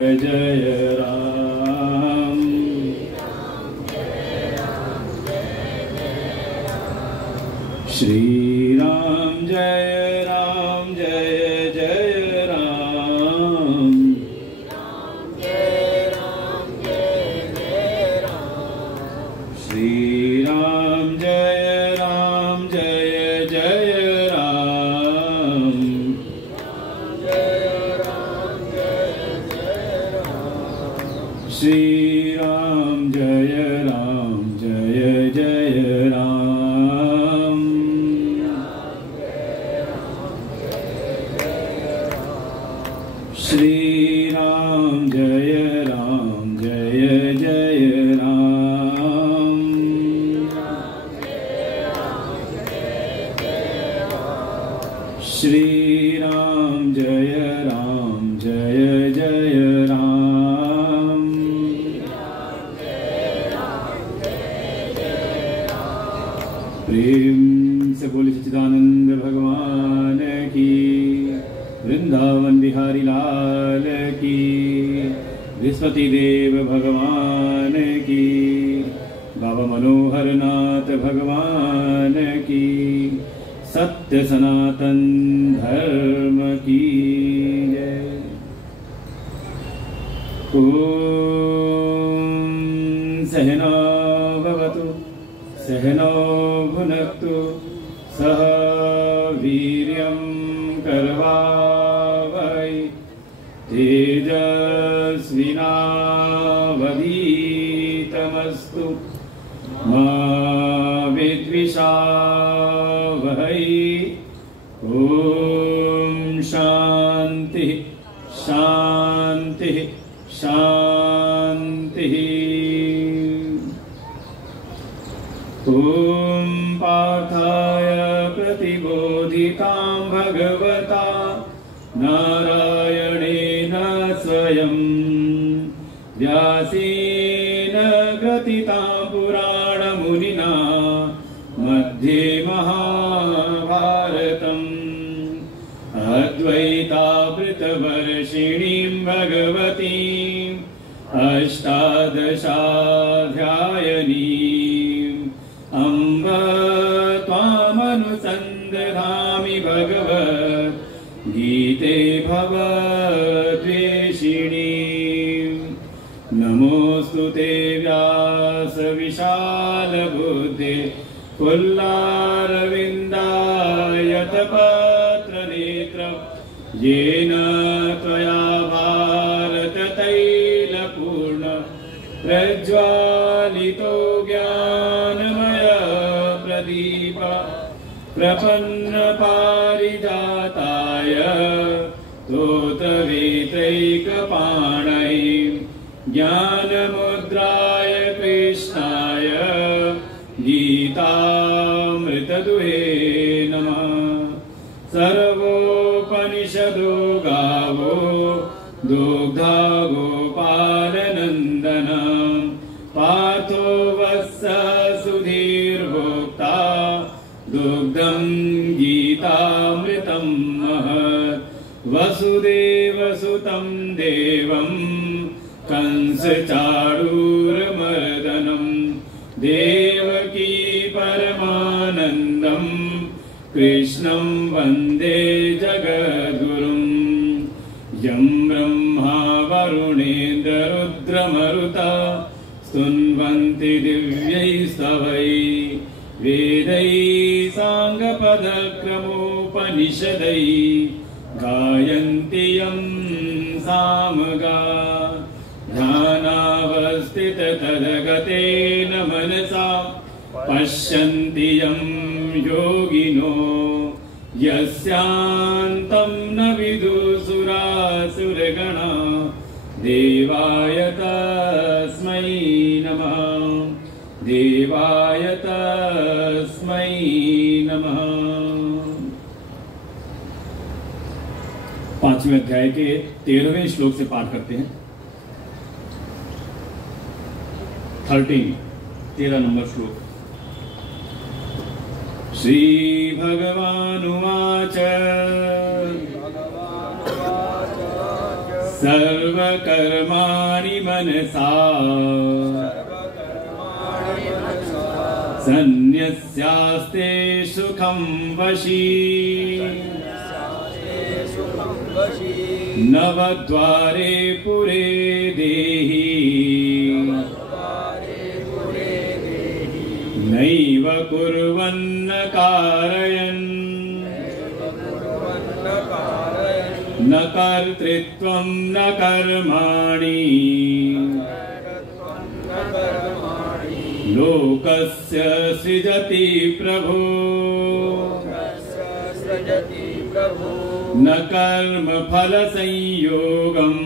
जय राम। श्री राम जय राम जय जय राम। श्री राम जय राम जय जय राम। श्री राम जय राम जय जय राम। श्री राम जय राम जय जय राम। श्री राम जय राम जय जय राम। प्रेम से बोले सच्चिदानंद भगवान की, वृंदावन बिहारी लाल की, बृहस्पति देव भगवान की, बाबा मनोहर नाथ भगवान की, सत्य सनातन धर्म की जय। ओम सहना भवतु सहनौ भुनक्तु सह वीर्यं करवावहै तेजस्विनावधीतमस्तु मा विद्विषावहै। ओम शांति शांति शांति। ओम पार्थाय प्रतिबोधितां भगवता नारायणेन स्वयं व्यासेन ग्रथितां पुराणमुनिना मध्ये महाभारतम् अद्वैतामृतवर्षिणीं भगवतीम् अष्टादशाध्यायनीम् अम्ब त्वामनुसन्दधामि भगवद्गीते भवद्वेषिणीम्। नमोऽस्तु ते व्यासविशालबुद्धे पुल्लारविन्दायतपत्रनेत्रं येन त्वया भारततैलपूर्ण प्रज्वालितो ज्ञानमय प्रदीप प्रपन्नपारिजाताय स्तोत्रवेत्रैकपाणये ज्ञानमुद्राय कृष्णाय गीतामृतदुहे नमः। सर्वोपनिषदो गावो दुग्धा गोपालनन्दनम् पार्थो वत्स सुधीर्भोक्ता दुग्धं गीतामृतं महत्। वसुदेवसुतं देवं कंसचाणूरमर्दनं देवकी परमानन्दं कृष्णं वन्दे जगद्गुरुं। यं ब्रह्मा वरुणेन्द्ररुद्रमरुता स्तुन्वन्ति दिव्यैस्तवैः वेदैः साङ्गपदक्रमोपनिषदैः गायन्ति यं सामगा। ध्यानावस्थिततद्गतेन मनसा पश्यन्ति यं योगिनो यस्यान्तं न विदुसुरासुरगणा। देवाय तस्मै नमः देवाय तस्मै नमः। 5वें अध्याय के 13वें श्लोक से पाठ करते हैं। 13 नंबर श्लोक। श्री भगवानुवाच सर्वकर्माणि मनसा सन्न्यस्यास्ते सुखं वशी नवद्वारे पुरे देहि नैव कुर्वन्न कारयन् न कर्तृत्वं न कर्माणि लोकस्य सृजति प्रभो न कर्म फल संयोगम्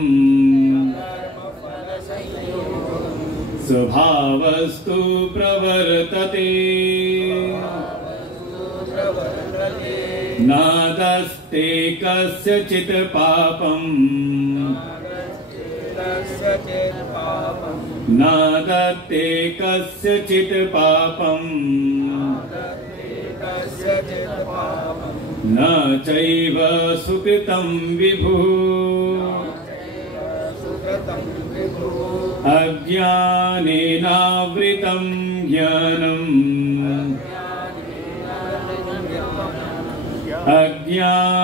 स्वभावस्तु प्रवर्तते नादस्ते कस्यचित् पापम् नादत्ते कस्यचित् पापम् न चैव सुकृतं विभुः अज्ञानेनावृतं ज्ञानम्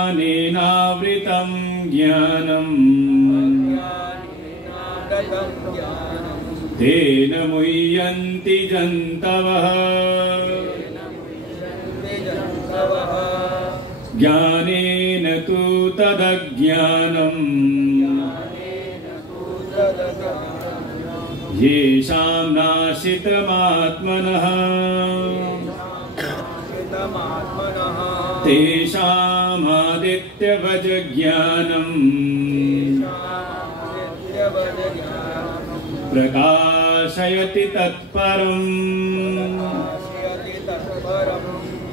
अज्ञानेनावृतं ज्ञानम् तेन मुह्यन्ति जन्तवः ज्ञानेन तु तदज्ञानम् येषां नाशितमात्मनः तेषामादित्यवज ज्ञानम् प्रकाशयति तत्परम्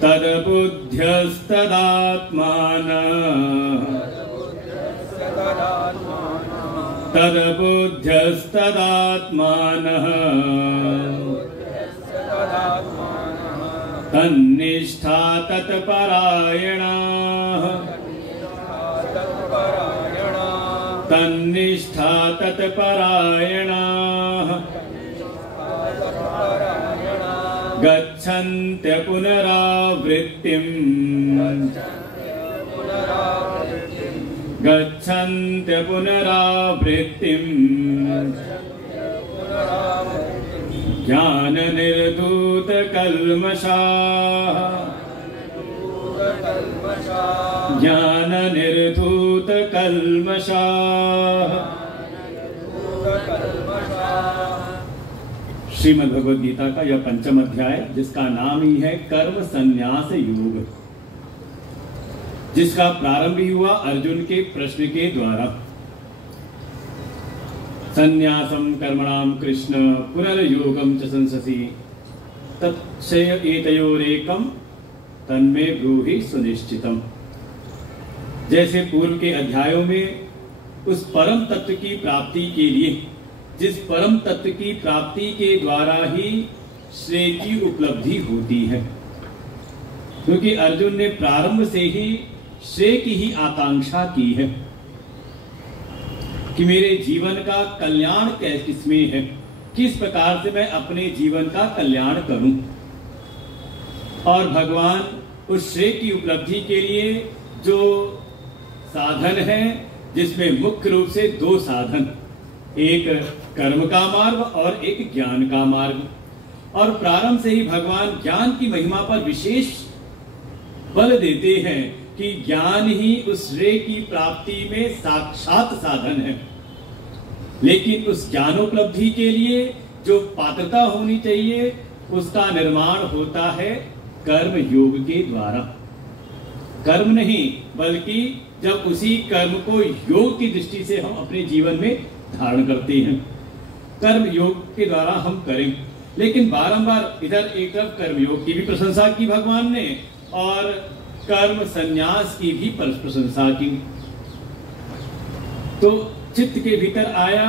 तद्बुद्ध्यस्तदात्मानः तन्निष्ठा तत्परायणाः तन्निष्ठा तत्परायणाः गच्छन्त्य पुनरावृत्तिम् गच्छन्त्य पुनरावृत्तिम् ज्ञाननिर्धूतकल्मषाः ज्ञाननिर्धूतकल्मषाः। श्रीमद् भगवद गीता का यह पंचम अध्याय, जिसका नाम ही है कर्म संन्यास योग, जिसका प्रारंभ ही हुआ अर्जुन के प्रश्न के द्वारा। संन्यासम कर्मणाम कृष्ण पुनर्योगम च संससि तत्क्षय एतयोरेकम तन्मे ब्रूहि सुनिश्चितम। जैसे पूर्व के अध्यायों में उस परम तत्व की प्राप्ति के लिए, जिस परम तत्व की प्राप्ति के द्वारा ही श्रेय की उपलब्धि होती है, क्योंकि अर्जुन ने प्रारंभ से ही श्रेय की ही आकांक्षा की है कि मेरे जीवन का कल्याण किसमें है, किस प्रकार से मैं अपने जीवन का कल्याण करूं। और भगवान उस श्रेय की उपलब्धि के लिए जो साधन है, जिसमें मुख्य रूप से दो साधन, एक कर्म का मार्ग और एक ज्ञान का मार्ग। और प्रारंभ से ही भगवान ज्ञान की महिमा पर विशेष बल देते हैं कि ज्ञान ही उस श्रेय की प्राप्ति में साक्षात साधन है। लेकिन उस ज्ञानोपलब्धि के लिए जो पात्रता होनी चाहिए, उसका निर्माण होता है कर्म योग के द्वारा। कर्म नहीं, बल्कि जब उसी कर्म को योग की दृष्टि से हम अपने जीवन में धारण करते हैं, कर्म योग के द्वारा हम करें। लेकिन बारंबार इधर एक तरफ कर्म योग की भी प्रशंसा की भगवान ने, और कर्म संन्यास की भी प्रशंसा की। तो चित्त के भीतर आया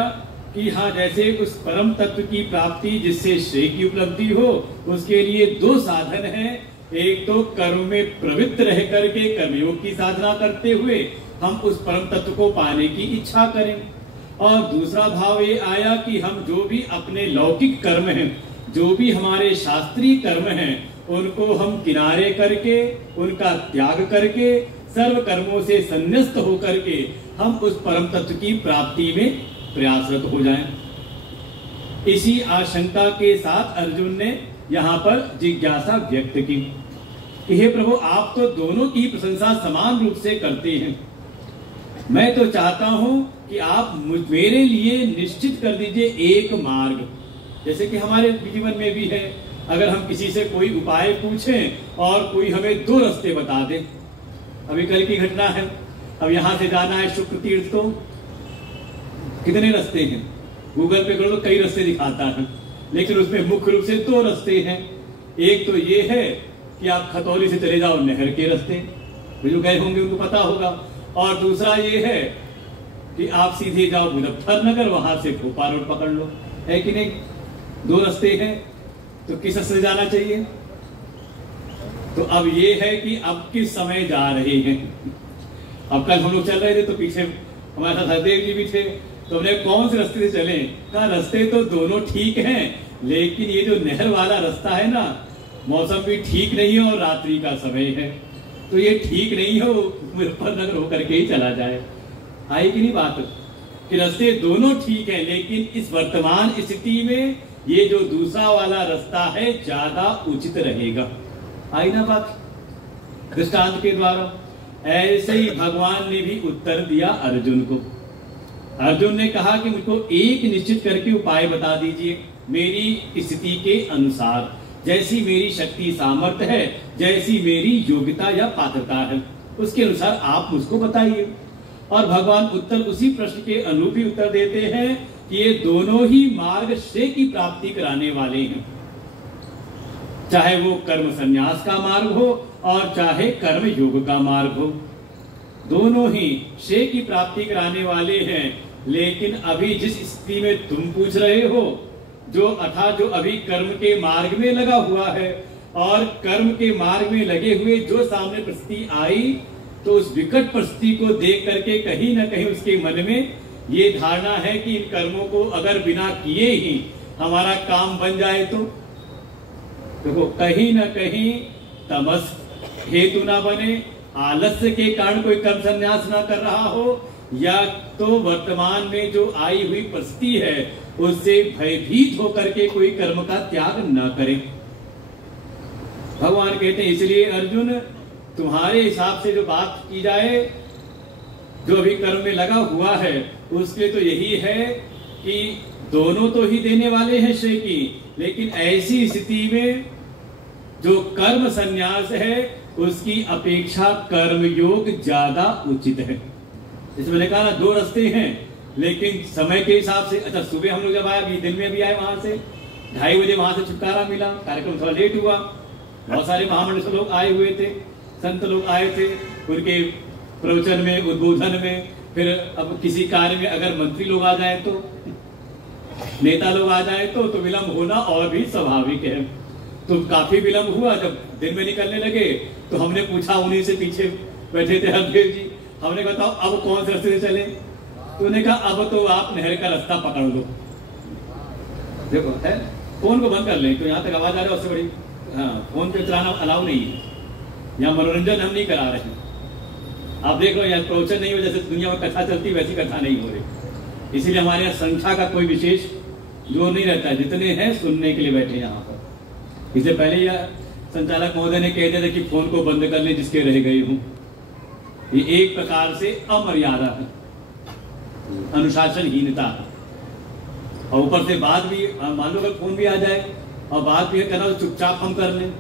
कि हाँ, जैसे उस परम तत्व की प्राप्ति जिससे श्रेय की उपलब्धि हो, उसके लिए दो साधन हैं। एक तो कर्म में प्रवृत्त रह करके कर्मयोग की साधना करते हुए हम उस परम तत्व को पाने की इच्छा करें, और दूसरा भाव ये आया कि हम जो भी अपने लौकिक कर्म हैं, जो भी हमारे शास्त्रीय कर्म हैं, उनको हम किनारे करके, उनका त्याग करके, सर्व कर्मों से संन्यास्त होकर के हम उस परम तत्व की प्राप्ति में प्रयासरत हो जाएं। इसी आशंका के साथ अर्जुन ने यहाँ पर जिज्ञासा व्यक्त की कि हे प्रभु, आप तो दोनों की प्रशंसा समान रूप से करते हैं। मैं तो चाहता हूं कि आप मेरे लिए निश्चित कर दीजिए एक मार्ग, जैसे कि हमारे जीवन में भी है। अगर हम किसी से कोई उपाय पूछें और कोई हमें दो रास्ते बता दे, अभी कल की घटना है, अब यहां से जाना है शुक्र तीर्थ को, कितने रास्ते हैं? गूगल पे करो तो कई रास्ते दिखाता है, लेकिन उसमें मुख्य रूप से दो रास्ते हैं। एक तो ये है कि आप खतौली से चले जाओ नहर के रास्ते, जो गए होंगे उनको पता होगा, और दूसरा ये है कि आप सीधे जाओ मुजफ्फरनगर, वहां से भोपाल रोड पकड़ लो। है कि नहीं? दो रास्ते हैं, तो किस रास्ते जाना चाहिए? तो अब ये है कि अब किस समय जा रहे हैं। अब कल हम लोग चल रहे थे तो पीछे हमारे साथ हरदेव जी भी थे, तो हमने कौन से रास्ते से चले? कहा रास्ते तो दोनों ठीक हैं, लेकिन ये जो नहर वाला रास्ता है ना, मौसम भी ठीक नहीं है और रात्रि का समय है, तो ये ठीक नहीं है, मुजफ्फरनगर होकर के ही चला जाए। आई कि नहीं बात कि रास्ते दोनों ठीक है, लेकिन इस वर्तमान स्थिति में ये जो दूसरा वाला रास्ता है ज्यादा उचित रहेगा। आई ना बात दृष्टांत के द्वारा? ऐसे ही भगवान ने भी उत्तर दिया अर्जुन को। अर्जुन ने कहा कि मुझको एक निश्चित करके उपाय बता दीजिए मेरी स्थिति के अनुसार, जैसी मेरी शक्ति सामर्थ्य है, जैसी मेरी योग्यता या पात्रता है, उसके अनुसार आप मुझको बताइए। और भगवान उत्तर उसी प्रश्न के अनुरूप ही उत्तर देते हैं कि ये दोनों ही मार्ग श्रेय की प्राप्ति कराने वाले हैं, चाहे वो कर्म संन्यास का मार्ग हो और चाहे कर्म योग का मार्ग हो, दोनों ही श्रेय की प्राप्ति कराने वाले हैं। लेकिन अभी जिस स्थिति में तुम पूछ रहे हो, जो अभी कर्म के मार्ग में लगा हुआ है, और कर्म के मार्ग में लगे हुए जो सामने परिस्थिति आई, तो उस विकट परिस्थिति को देख करके कहीं ना कहीं उसके मन में ये धारणा है कि इन कर्मों को अगर बिना किए ही हमारा काम बन जाए तो देखो कहीं ना कहीं तमस हेतु ना बने, आलस्य के कारण कोई कर्म संन्यास ना कर रहा हो, या तो वर्तमान में जो आई हुई परिस्थिति है उससे भयभीत होकर के कोई कर्म का त्याग न करे। भगवान कहते हैं इसलिए अर्जुन, तुम्हारे हिसाब से जो बात की जाए, जो अभी कर्म में लगा हुआ है, उसके तो यही है कि दोनों तो ही देने वाले हैं श्रेय की, लेकिन ऐसी स्थिति में जो कर्म संन्यास है उसकी अपेक्षा कर्म योग ज्यादा उचित है। जैसे मैंने कहा ना, दो रास्ते हैं, लेकिन समय के हिसाब से, अच्छा सुबह हम लोग जब आए, अभी दिन में भी आए, वहां से 2:30 बजे वहां से छुटकारा मिला, कार्यक्रम थोड़ा लेट हुआ, बहुत सारे महामंडल लोग आए हुए थे, संत लोग आए थे, उनके प्रवचन में, उद्बोधन में। फिर अब किसी कार्य में अगर मंत्री लोग आ जाए तो, नेता लोग आ जाए तो विलंब होना और भी स्वाभाविक है। तो काफी विलंब हुआ। जब दिन में निकलने लगे तो हमने पूछा, उन्हीं से पीछे बैठे थे हरदेव जी, हमने कहा बताओ अब कौन से रास्ते से चले? तो उन्होंने कहा अब तो आप नहर का रास्ता पकड़ लो। देखो है, फोन को बंद कर ले, तो यहाँ तक आवाज आ रहा है उससे बड़ी, हाँ फोन पे चलाना अलाउ नहीं है, यहाँ मनोरंजन हम नहीं करा रहे हैं। आप देख लो यहाँ प्रवचन नहीं हो, जैसे दुनिया में कथा चलती वैसी कथा नहीं हो रही। इसीलिए हमारे यहाँ संख्या का कोई विशेष जोर नहीं रहता है, जितने हैं सुनने के लिए बैठे यहाँ पर। इससे पहले यह संचालक महोदय ने कह दिया था कि फोन को बंद कर ले जिसके रह गए हूं। ये एक प्रकार से अमर्यादा है, अनुशासनहीनता है। और ऊपर से बात भी, मान लो अगर फोन भी आ जाए और बात भी करना तो चुपचाप हम कर लें,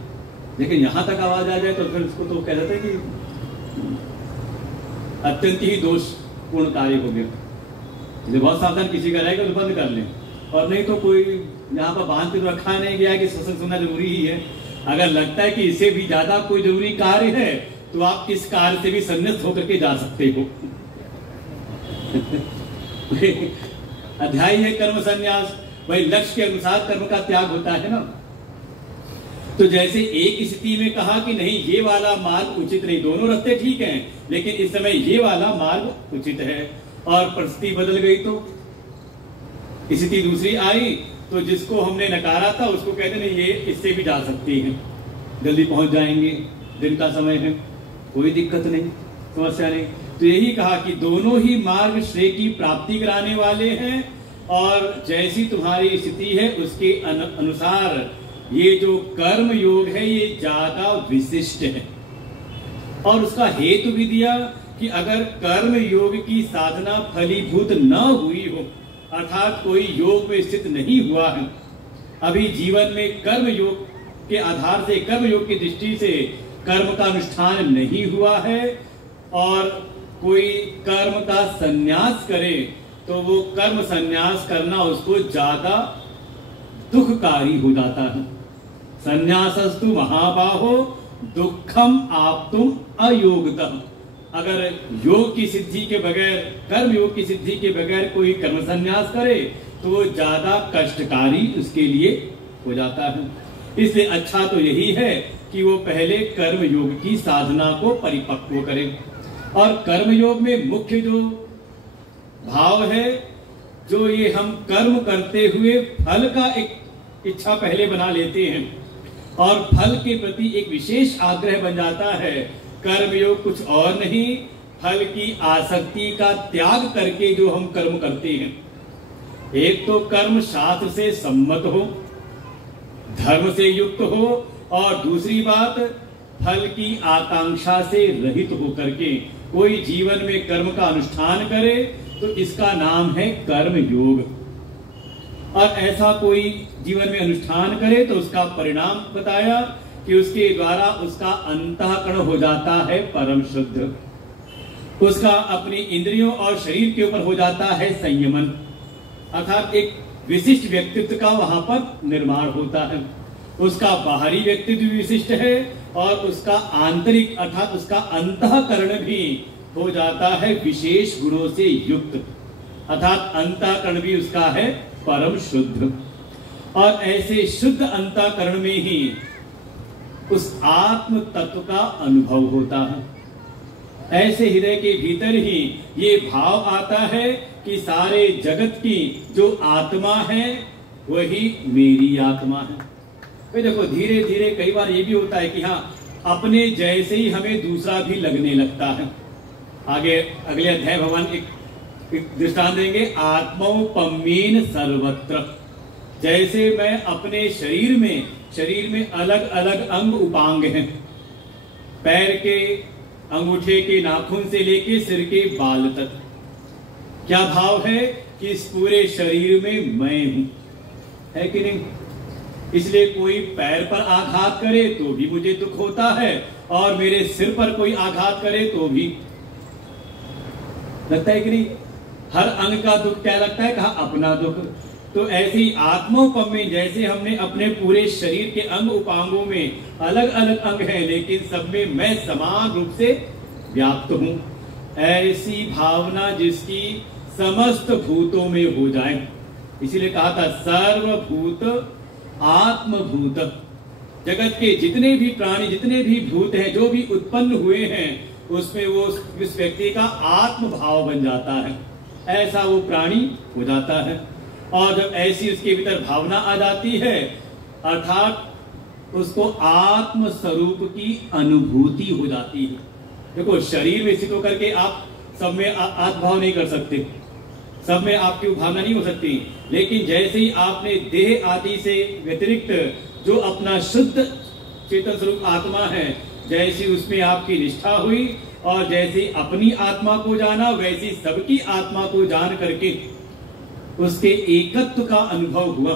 लेकिन यहां तक आवाज आ जाए तो फिर उसको तो कह देते हैं कि अत्यंत ही दोषपूर्ण कार्य हो गया। इसलिए बहुत सावधान, किसी का रहेगा तो बंद कर लें, और नहीं तो कोई यहाँ पर बांध के तो रखा नहीं गया कि सत्संग सुनना जरूरी ही है। अगर लगता है कि इससे भी ज्यादा कोई जरूरी कार्य है तो आप इस कार्य से भी संन्यास्त होकर के जा सकते हो। अध्याय है कर्म संन्यास, वही लक्ष्य के अनुसार कर्म का त्याग होता है ना। तो जैसे एक स्थिति में कहा कि नहीं ये वाला मार्ग उचित नहीं, दोनों रास्ते ठीक हैं, लेकिन इस समय ये वाला मार्ग उचित है, और परिस्थिति बदल गई तो स्थिति दूसरी आई तो जिसको हमने नकारा था उसको कहते नहीं ये इससे भी जा सकती हैं, जल्दी पहुंच जाएंगे, दिन का समय है, कोई दिक्कत नहीं, समस्या नहीं। तो यही कहा कि दोनों ही मार्ग श्रेय की प्राप्ति कराने वाले हैं और जैसी तुम्हारी स्थिति है उसके अनुसार ये जो कर्म योग है ये ज्यादा विशिष्ट है। और उसका हेतु भी दिया कि अगर कर्म योग की साधना फलीभूत न हुई हो, अर्थात कोई योग में स्थित नहीं हुआ है, अभी जीवन में कर्म योग के आधार से, कर्म योग की दृष्टि से कर्म का अनुष्ठान नहीं हुआ है और कोई कर्म का संन्यास करे तो वो कर्म संन्यास करना उसको ज्यादा दुखकारी हो जाता है। संन्यासस्तु महाबाहो दुखम आप्तुम अयोगतम। अगर योग की सिद्धि के बगैर, कर्म योग की सिद्धि के बगैर कोई कर्म संन्यास करे तो वो ज्यादा कष्टकारी उसके लिए हो जाता है। इसलिए अच्छा तो यही है कि वो पहले कर्म योग की साधना को परिपक्व करे। और कर्म योग में मुख्य जो भाव है, जो ये हम कर्म करते हुए फल का एक इच्छा पहले बना लेते हैं और फल के प्रति एक विशेष आग्रह बन जाता है। कर्मयोग कुछ और नहीं, फल की आसक्ति का त्याग करके जो हम कर्म करते हैं। एक तो कर्म शास्त्र से सम्मत हो, धर्म से युक्त हो, और दूसरी बात फल की आकांक्षा से रहित होकर के कोई जीवन में कर्म का अनुष्ठान करे तो इसका नाम है कर्म योग। और ऐसा कोई जीवन में अनुष्ठान करे तो उसका परिणाम बताया कि उसके द्वारा उसका अंतःकरण हो जाता है परम शुद्ध, उसका अपनी इंद्रियों और शरीर के ऊपर हो जाता है संयमन, अर्थात एक विशिष्ट व्यक्तित्व का वहां पर निर्माण होता है। उसका बाहरी व्यक्तित्व विशिष्ट है और उसका आंतरिक अर्थात उसका अंतःकरण भी हो जाता है विशेष गुणों से युक्त, अर्थात अंतःकरण भी उसका है परम शुद्ध। और ऐसे शुद्ध अंतःकरण में ही उस आत्म तत्व का अनुभव होता है। ऐसे हृदय के भीतर ही ये भाव आता है कि सारे जगत की जो आत्मा है वही मेरी आत्मा है। भाई देखो, धीरे धीरे कई बार ये भी होता है कि हाँ, अपने जैसे ही हमें दूसरा भी लगने लगता है। आगे अगले अध्याय भगवान एक दृष्टांत देंगे, आत्मोपमीन सर्वत्र। जैसे मैं अपने शरीर में अलग अलग अंग उपांग हैं, पैर के अंगूठे के नाखून से लेके सिर के बाल तक, क्या भाव है कि इस पूरे शरीर में मैं हूं, है कि नहीं? इसलिए कोई पैर पर आघात करे तो भी मुझे दुख होता है और मेरे सिर पर कोई आघात करे तो भी लगता है कि नहीं? हर अंग का दुख क्या लगता है? कहा अपना दुख। तो ऐसे ही आत्मोपम में जैसे हमने अपने पूरे शरीर के अंग उपांगों में अलग अलग अंग हैं लेकिन सब में मैं समान रूप से व्याप्त हूं, ऐसी भावना जिसकी समस्त भूतों में हो जाए। इसीलिए कहा था सर्वभूत आत्मभूत। जगत के जितने भी प्राणी, जितने भी भूत हैं, जो भी उत्पन्न हुए हैं, उसमें वो उस व्यक्ति का आत्म भाव बन जाता है, ऐसा वो प्राणी हो जाता है। और जब ऐसी उसके भीतर भावना आ जाती है, अर्थात उसको आत्म स्वरूप की अनुभूति हो जाती है। देखो, शरीर में स्थित होकर के आप सब में आत्मभाव नहीं कर सकते, सब में आपकी भावना नहीं हो सकती, लेकिन जैसे ही आपने देह आदि से व्यतिरिक्त जो अपना शुद्ध चेतन स्वरूप आत्मा है, जैसी उसमें आपकी निष्ठा हुई और जैसी अपनी आत्मा को जाना, वैसी सबकी आत्मा को जान करके उसके एकत्व का अनुभव हुआ।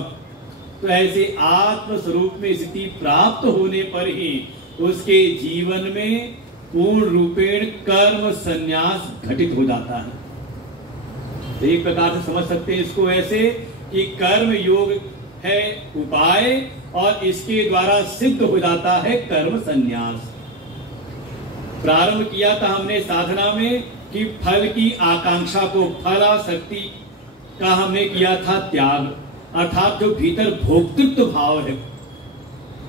तो ऐसे आत्म स्वरूप में स्थिति प्राप्त होने पर ही उसके जीवन में पूर्ण रूपेण कर्म संन्यास घटित हो जाता है। तो एक प्रकार से समझ सकते हैं इसको ऐसे कि कर्म योग है उपाय और इसके द्वारा सिद्ध हो जाता है कर्म संन्यास। प्रारंभ किया था हमने साधना में कि फल की आकांक्षा को, फलासक्ति का हमने किया था त्याग, अर्थात जो भीतर भोक्तृत्व भाव है।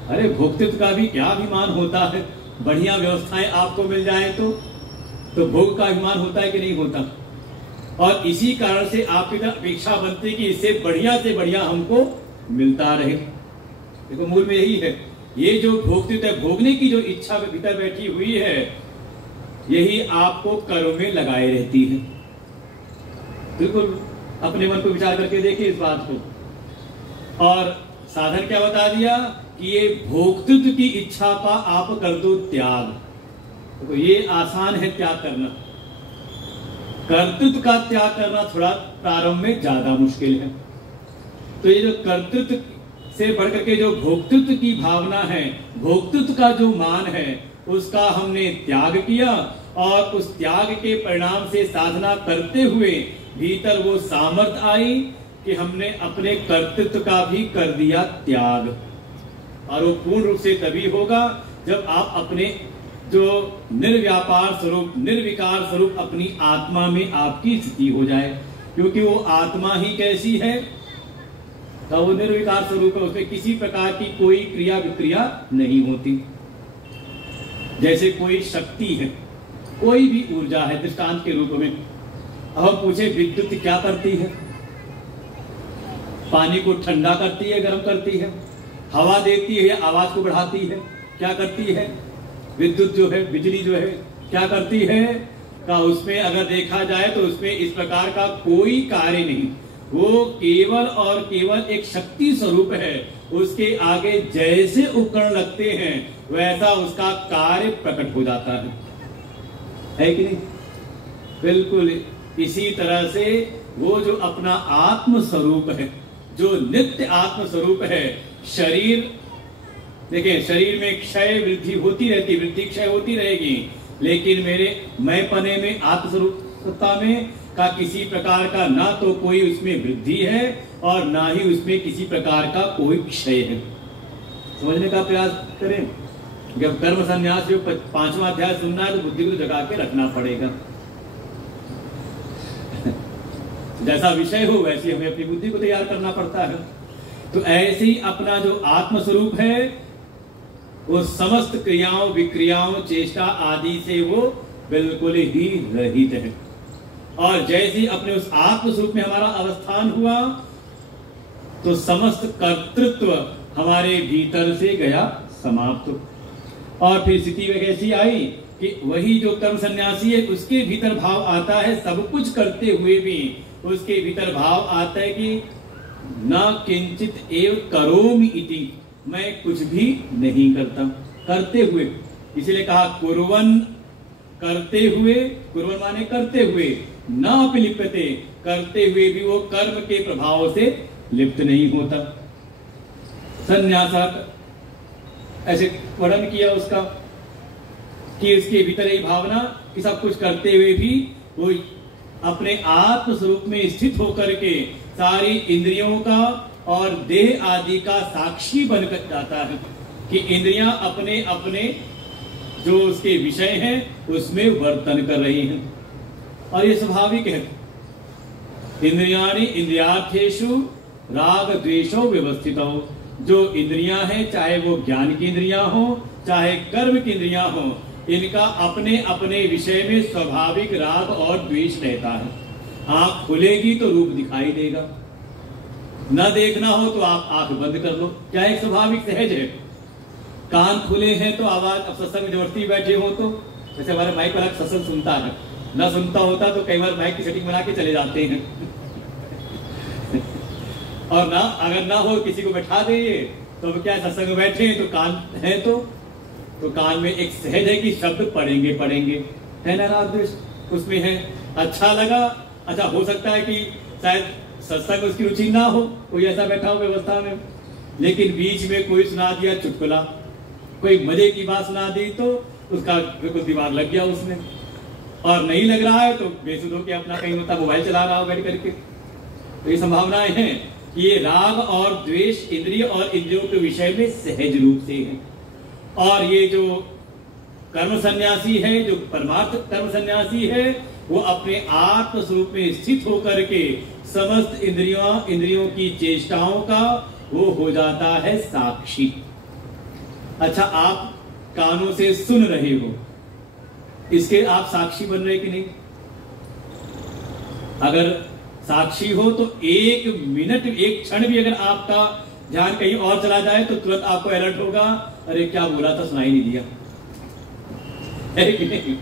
अरे भोक्तृत्व का भी क्या अभिमान होता है, बढ़िया व्यवस्थाएं आपको मिल जाए तो भोग का अभिमान होता है कि नहीं होता? और इसी कारण से आपकी तरफ अपेक्षा बनती है कि इससे बढ़िया हमको मिलता रहे। देखो मूल में यही है, ये जो भोक्तृत्व है, भोगने की जो इच्छा भीतर बैठी हुई है, यही आपको कर्म में लगाए रहती है। बिल्कुल अपने मन को विचार करके देखिए इस बात को। और साधन क्या बता दिया कि ये भोक्तृत्व की इच्छा का आप कर दो त्याग। तो ये आसान है त्याग करना, कर्तृत्व का त्याग करना थोड़ा प्रारंभ में ज्यादा मुश्किल है। तो ये जो कर्तृत्व से बढ़कर के जो भोक्तृत्व की भावना है, भोक्तृत्व का जो मान है, उसका हमने त्याग किया और उस त्याग के परिणाम से साधना करते हुए भीतर वो सामर्थ्य आई कि हमने अपने कर्तृत्व का भी कर दिया त्याग। और वो पूर्ण रूप से तभी होगा जब आप अपने जो निर्व्यापार स्वरूप, निर्विकार स्वरूप अपनी आत्मा में आपकी स्थिति हो जाए। क्योंकि वो आत्मा ही कैसी है, तो वो निर्विकार स्वरूप है, उसमें किसी प्रकार की कोई क्रिया विक्रिया नहीं होती। जैसे कोई शक्ति है, कोई भी ऊर्जा है, दृष्टांत के रूप में अब हम पूछे विद्युत क्या करती है? पानी को ठंडा करती है, गर्म करती है, हवा देती है या आवाज को बढ़ाती है? क्या करती है? विद्युत जो है, बिजली जो है, क्या करती है? का उसमें अगर देखा जाए तो उसमें इस प्रकार का कोई कार्य नहीं, वो केवल और केवल एक शक्ति स्वरूप है। उसके आगे जैसे उपकरण लगते हैं वैसा उसका कार्य प्रकट हो जाता है कि नहीं? बिल्कुल इसी तरह से वो जो अपना आत्म स्वरूप है, जो नित्य आत्म स्वरूप है, शरीर देखिए, शरीर में क्षय वृद्धि होती रहती, वृद्धि क्षय होती रहेगी, लेकिन मेरे मैं पने में, आत्मस्वरूपता में का किसी प्रकार का ना तो कोई उसमें वृद्धि है और ना ही उसमें किसी प्रकार का कोई क्षय है। समझने का प्रयास करें। जब कर्म संन्यास जो 5वां अध्याय सुनना है तो बुद्धि को जगा के रखना पड़ेगा। जैसा विषय हो वैसे हमें अपनी बुद्धि को तैयार करना पड़ता है। तो ऐसे ही अपना जो आत्म स्वरूप है वो समस्त क्रियाओं, विक्रियाओं, चेष्टा आदि से वो बिल्कुल ही रहित है। और जैसे ही अपने उस आत्म स्वरूप में हमारा अवस्थान हुआ तो समस्त कर्तृत्व हमारे भीतर से गया समाप्त। और फिर स्थिति में कैसी आई कि वही जो कर्म सन्यासी है उसके भीतर भाव आता है, सब कुछ करते हुए भी उसके भीतर भाव आता है कि न किंचित एव करोमि इति, मैं कुछ भी नहीं करता। करते हुए, इसलिए कहा कुर्वन्, करते हुए, कुर्वन् माने करते हुए, न अपि लिप्यते, करते हुए भी वो कर्म के प्रभाव से लिप्त नहीं होता। संन्यास ऐसे वर्णन किया उसका कि इसके भीतर ही भावना कि सब कुछ करते हुए भी वो अपने आत्म स्वरूप में स्थित होकर के सारी इंद्रियों का और देह आदि का साक्षी बनकर जाता है कि इंद्रियां अपने अपने जो उसके विषय हैं उसमें वर्तन कर रही हैं। और ये स्वाभाविक है। इंद्रियाणि इंद्रियार्थेषु राग द्वेषो व्यवस्थितो, जो इंद्रियां हैं चाहे वो ज्ञान की इंद्रियां हो चाहे कर्म की इंद्रियां हो, इनका अपने अपने विषय में स्वाभाविक राग और द्वेष रहता है। आंख खुलेगी तो रूप दिखाई देगा, न देखना हो तो आप आंख बंद कर लो, क्या एक स्वाभाविक सहज है। कान खुले हैं तो आवाज, अब सत्संग जबरदस्ती बैठे हो तो, जैसे हमारे माइक वाला सत्संग सुनता है, न सुनता होता तो कई बार माइक की सेटिंग बना के चले जाते हैं और ना अगर ना हो किसी को बैठा दे तो क्या सत्संग में बैठे तो कान है तो कान में एक सहज है कि शब्द पढ़ेंगे है ना, राग द्वेष उसमें है। अच्छा लगा, अच्छा हो सकता है कि शायद सत्संग उसकी रुचि ना हो, कोई ऐसा बैठा हो व्यवस्था में, लेकिन बीच में कोई सुना दिया चुटकुला, कोई मजे की बात सुना दी तो उसका बिल्कुल दिमाग लग गया उसमें, और नहीं लग रहा है तो बेसुध होकर अपना कहीं होता मोबाइल चला रहा हो बैठ करके। तो ये संभावनाएं हैं कि ये राग और द्वेष इंद्रिय और इंद्रियों के विषय में सहज रूप से है। और ये जो कर्म सन्यासी है, जो परमार्थ कर्म सन्यासी है, वो अपने आत्म स्वरूप में स्थित होकर के समस्त इंद्रियों की चेष्टाओं का वो हो जाता है साक्षी। अच्छा, आप कानों से सुन रहे हो, इसके आप साक्षी बन रहे कि नहीं? अगर साक्षी हो तो एक मिनट, एक क्षण भी अगर आपका ध्यान कहीं और चला जाए तो तुरंत आपको अलर्ट होगा, अरे क्या बोला था, सुनाई नहीं दिया, है कि नहीं?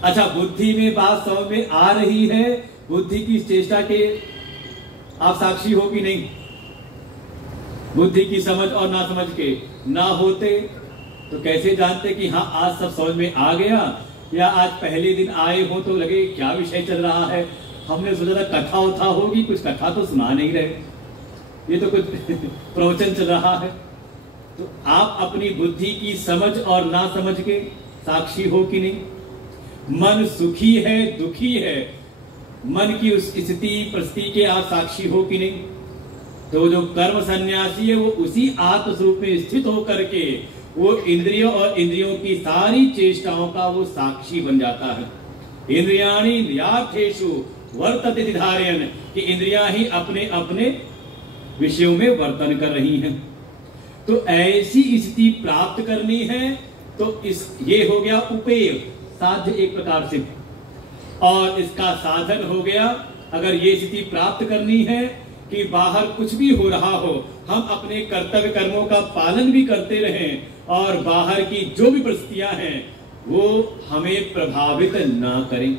अच्छा, बुद्धि में बात समझ में आ रही है, बुद्धि की चेष्टा के आप साक्षी हो कि नहीं? बुद्धि की समझ और ना समझ के ना होते तो कैसे जानते कि हाँ आज सब समझ में आ गया, या आज पहले दिन आए हो तो लगे क्या विषय चल रहा है, हमने सोचा था कथा उठा होगी, कुछ कथा तो सुना नहीं रहे, ये तो कुछ प्रवचन चल रहा है। तो आप अपनी बुद्धि की समझ और ना समझ के साक्षी हो कि नहीं? मन सुखी है दुखी है, मन की उस स्थिति परिस्थिति के आप साक्षी हो कि नहीं? तो जो कर्म सन्यासी है वो उसी आत्म स्वरूप में स्थित होकर के वो इंद्रियों और इंद्रियों की सारी चेष्टाओं का वो साक्षी बन जाता है। इंद्रियाणि इंद्रियार्थेषु वर्तते धारयन्, कि इंद्रियां ही अपने अपने विषयों में वर्तन कर रही हैं। तो ऐसी स्थिति प्राप्त करनी है तो ये हो गया उपेय, साध्य एक प्रकार से, और इसका साधन हो गया, अगर ये स्थिति प्राप्त करनी है कि बाहर कुछ भी हो रहा हो, हम अपने कर्तव्य कर्मों का पालन भी करते रहें और बाहर की जो भी परिस्थितियां हैं वो हमें प्रभावित ना करें।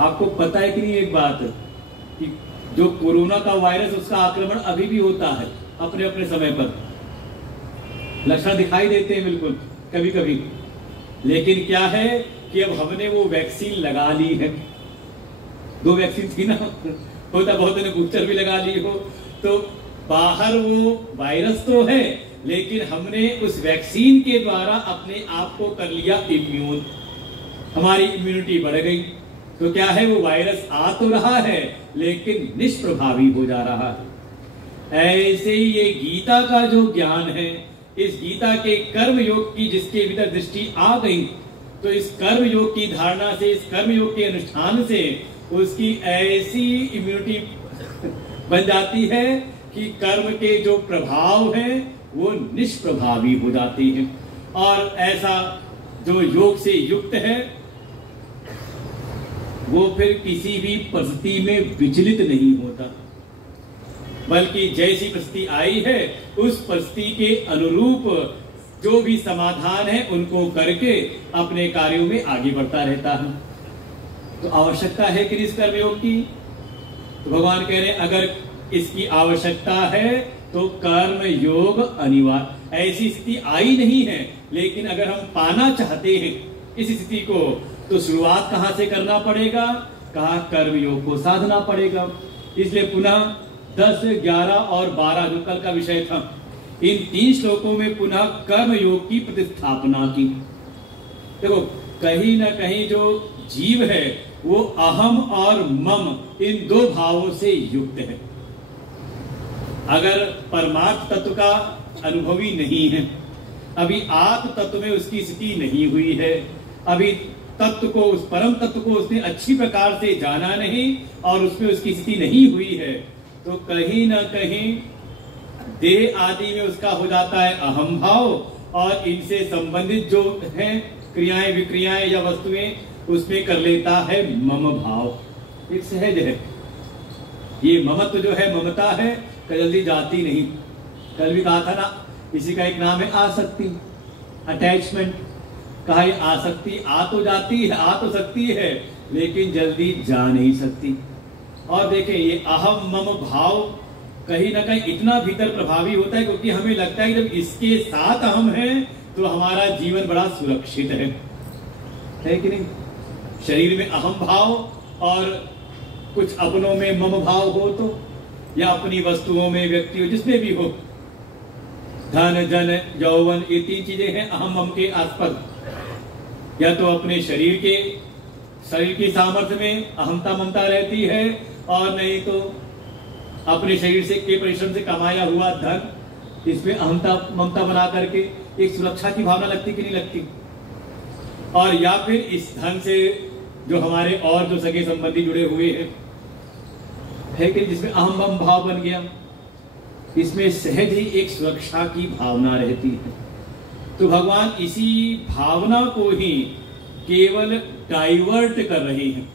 आपको पता है कि नहीं एक बात, कि जो कोरोना का वायरस, उसका आक्रमण अभी भी होता है अपने अपने समय पर, लक्षण दिखाई देते हैं बिल्कुल कभी कभी, लेकिन क्या है कि अब हमने वो वैक्सीन लगा ली है, 2 वैक्सीन थी ना, होता बहुत ने बूस्टर भी लगा ली हो, तो बाहर वो वायरस तो है लेकिन हमने उस वैक्सीन के द्वारा अपने आप को कर लिया इम्यून, हमारी इम्यूनिटी बढ़ गई। तो क्या है, वो वायरस आ तो रहा है लेकिन निष्प्रभावी हो जा रहा है। ऐसे ही ये गीता का जो ज्ञान है, इस गीता के कर्म योग की जिसके भीतर दृष्टि आ गई, तो इस कर्म योग की धारणा से, इस कर्म योग के अनुष्ठान से उसकी ऐसी इम्यूनिटी बन जाती है कि कर्म के जो प्रभाव हैं वो निष्प्रभावी हो जाती हैं। और ऐसा जो योग से युक्त है वो फिर किसी भी परिस्थिति में विचलित नहीं होता, बल्कि जैसी परिस्थिति आई है उस परिस्थिति के अनुरूप जो भी समाधान है उनको करके अपने कार्यों में आगे बढ़ता रहता है। तो आवश्यकता है कि इस कर्मयोग की, तो भगवान कह रहे हैं अगर इसकी आवश्यकता है तो कर्म योग अनिवार्य। ऐसी स्थिति आई नहीं है लेकिन अगर हम पाना चाहते हैं इस स्थिति को, तो शुरुआत कहां से करना पड़ेगा? कहा कर्म योग को साधना पड़ेगा। इसलिए पुनः 10, 11 और 12 जो कल का विषय था, इन 3 श्लोकों में पुनः कर्म योग की प्रतिस्थापना की। देखो कहीं ना कहीं जो जीव है वो अहम और मम इन 2 भावों से युक्त है। अगर परमार्थ तत्व का अनुभवी नहीं है, अभी आत्म तत्व में उसकी स्थिति नहीं हुई है, अभी तत्व को, उस परम तत्व को उसने अच्छी प्रकार से जाना नहीं और उसमें उसकी स्थिति नहीं हुई है, तो कहीं ना कहीं देह आदि में उसका हो जाता है अहम भाव, और इनसे संबंधित जो है क्रियाएं विक्रियाएं या वस्तुएं उसमें कर लेता है मम भाव। एक सहज है ये ममत्व जो है, ममता है, जल्दी जाती नहीं। कल भी कहा था ना, इसी का एक नाम है आसक्ति, अटैचमेंट। कहा ये आसक्ति आ तो जाती है, आ तो सकती है, लेकिन जल्दी जा नहीं सकती। और देखें ये अहम मम भाव कहीं ना कहीं इतना भीतर प्रभावी होता है क्योंकि हमें लगता है कि जब इसके साथ हम हैं तो हमारा जीवन बड़ा सुरक्षित है कि नहीं? शरीर में अहम भाव और कुछ अपनों में मम भाव हो तो, या अपनी वस्तुओं में, व्यक्तियों, जिसमें भी हो, धन जन यौवन, ये 3 चीजें हैं अहम मम के आस्पद। या तो अपने शरीर की सामर्थ्य में अहमता ममता रहती है, और नहीं तो अपने शरीर से के परिश्रम से कमाया हुआ धन, इसमें अहमता ममता बना करके एक सुरक्षा की भावना लगती कि नहीं लगती। और या फिर इस धन से जो हमारे और जो सगे संबंधी जुड़े हुए हैं, है कि जिसमें अहम मम भाव बन गया, इसमें सहज ही एक सुरक्षा की भावना रहती है। तो भगवान इसी भावना को ही केवल डाइवर्ट कर रहे हैं।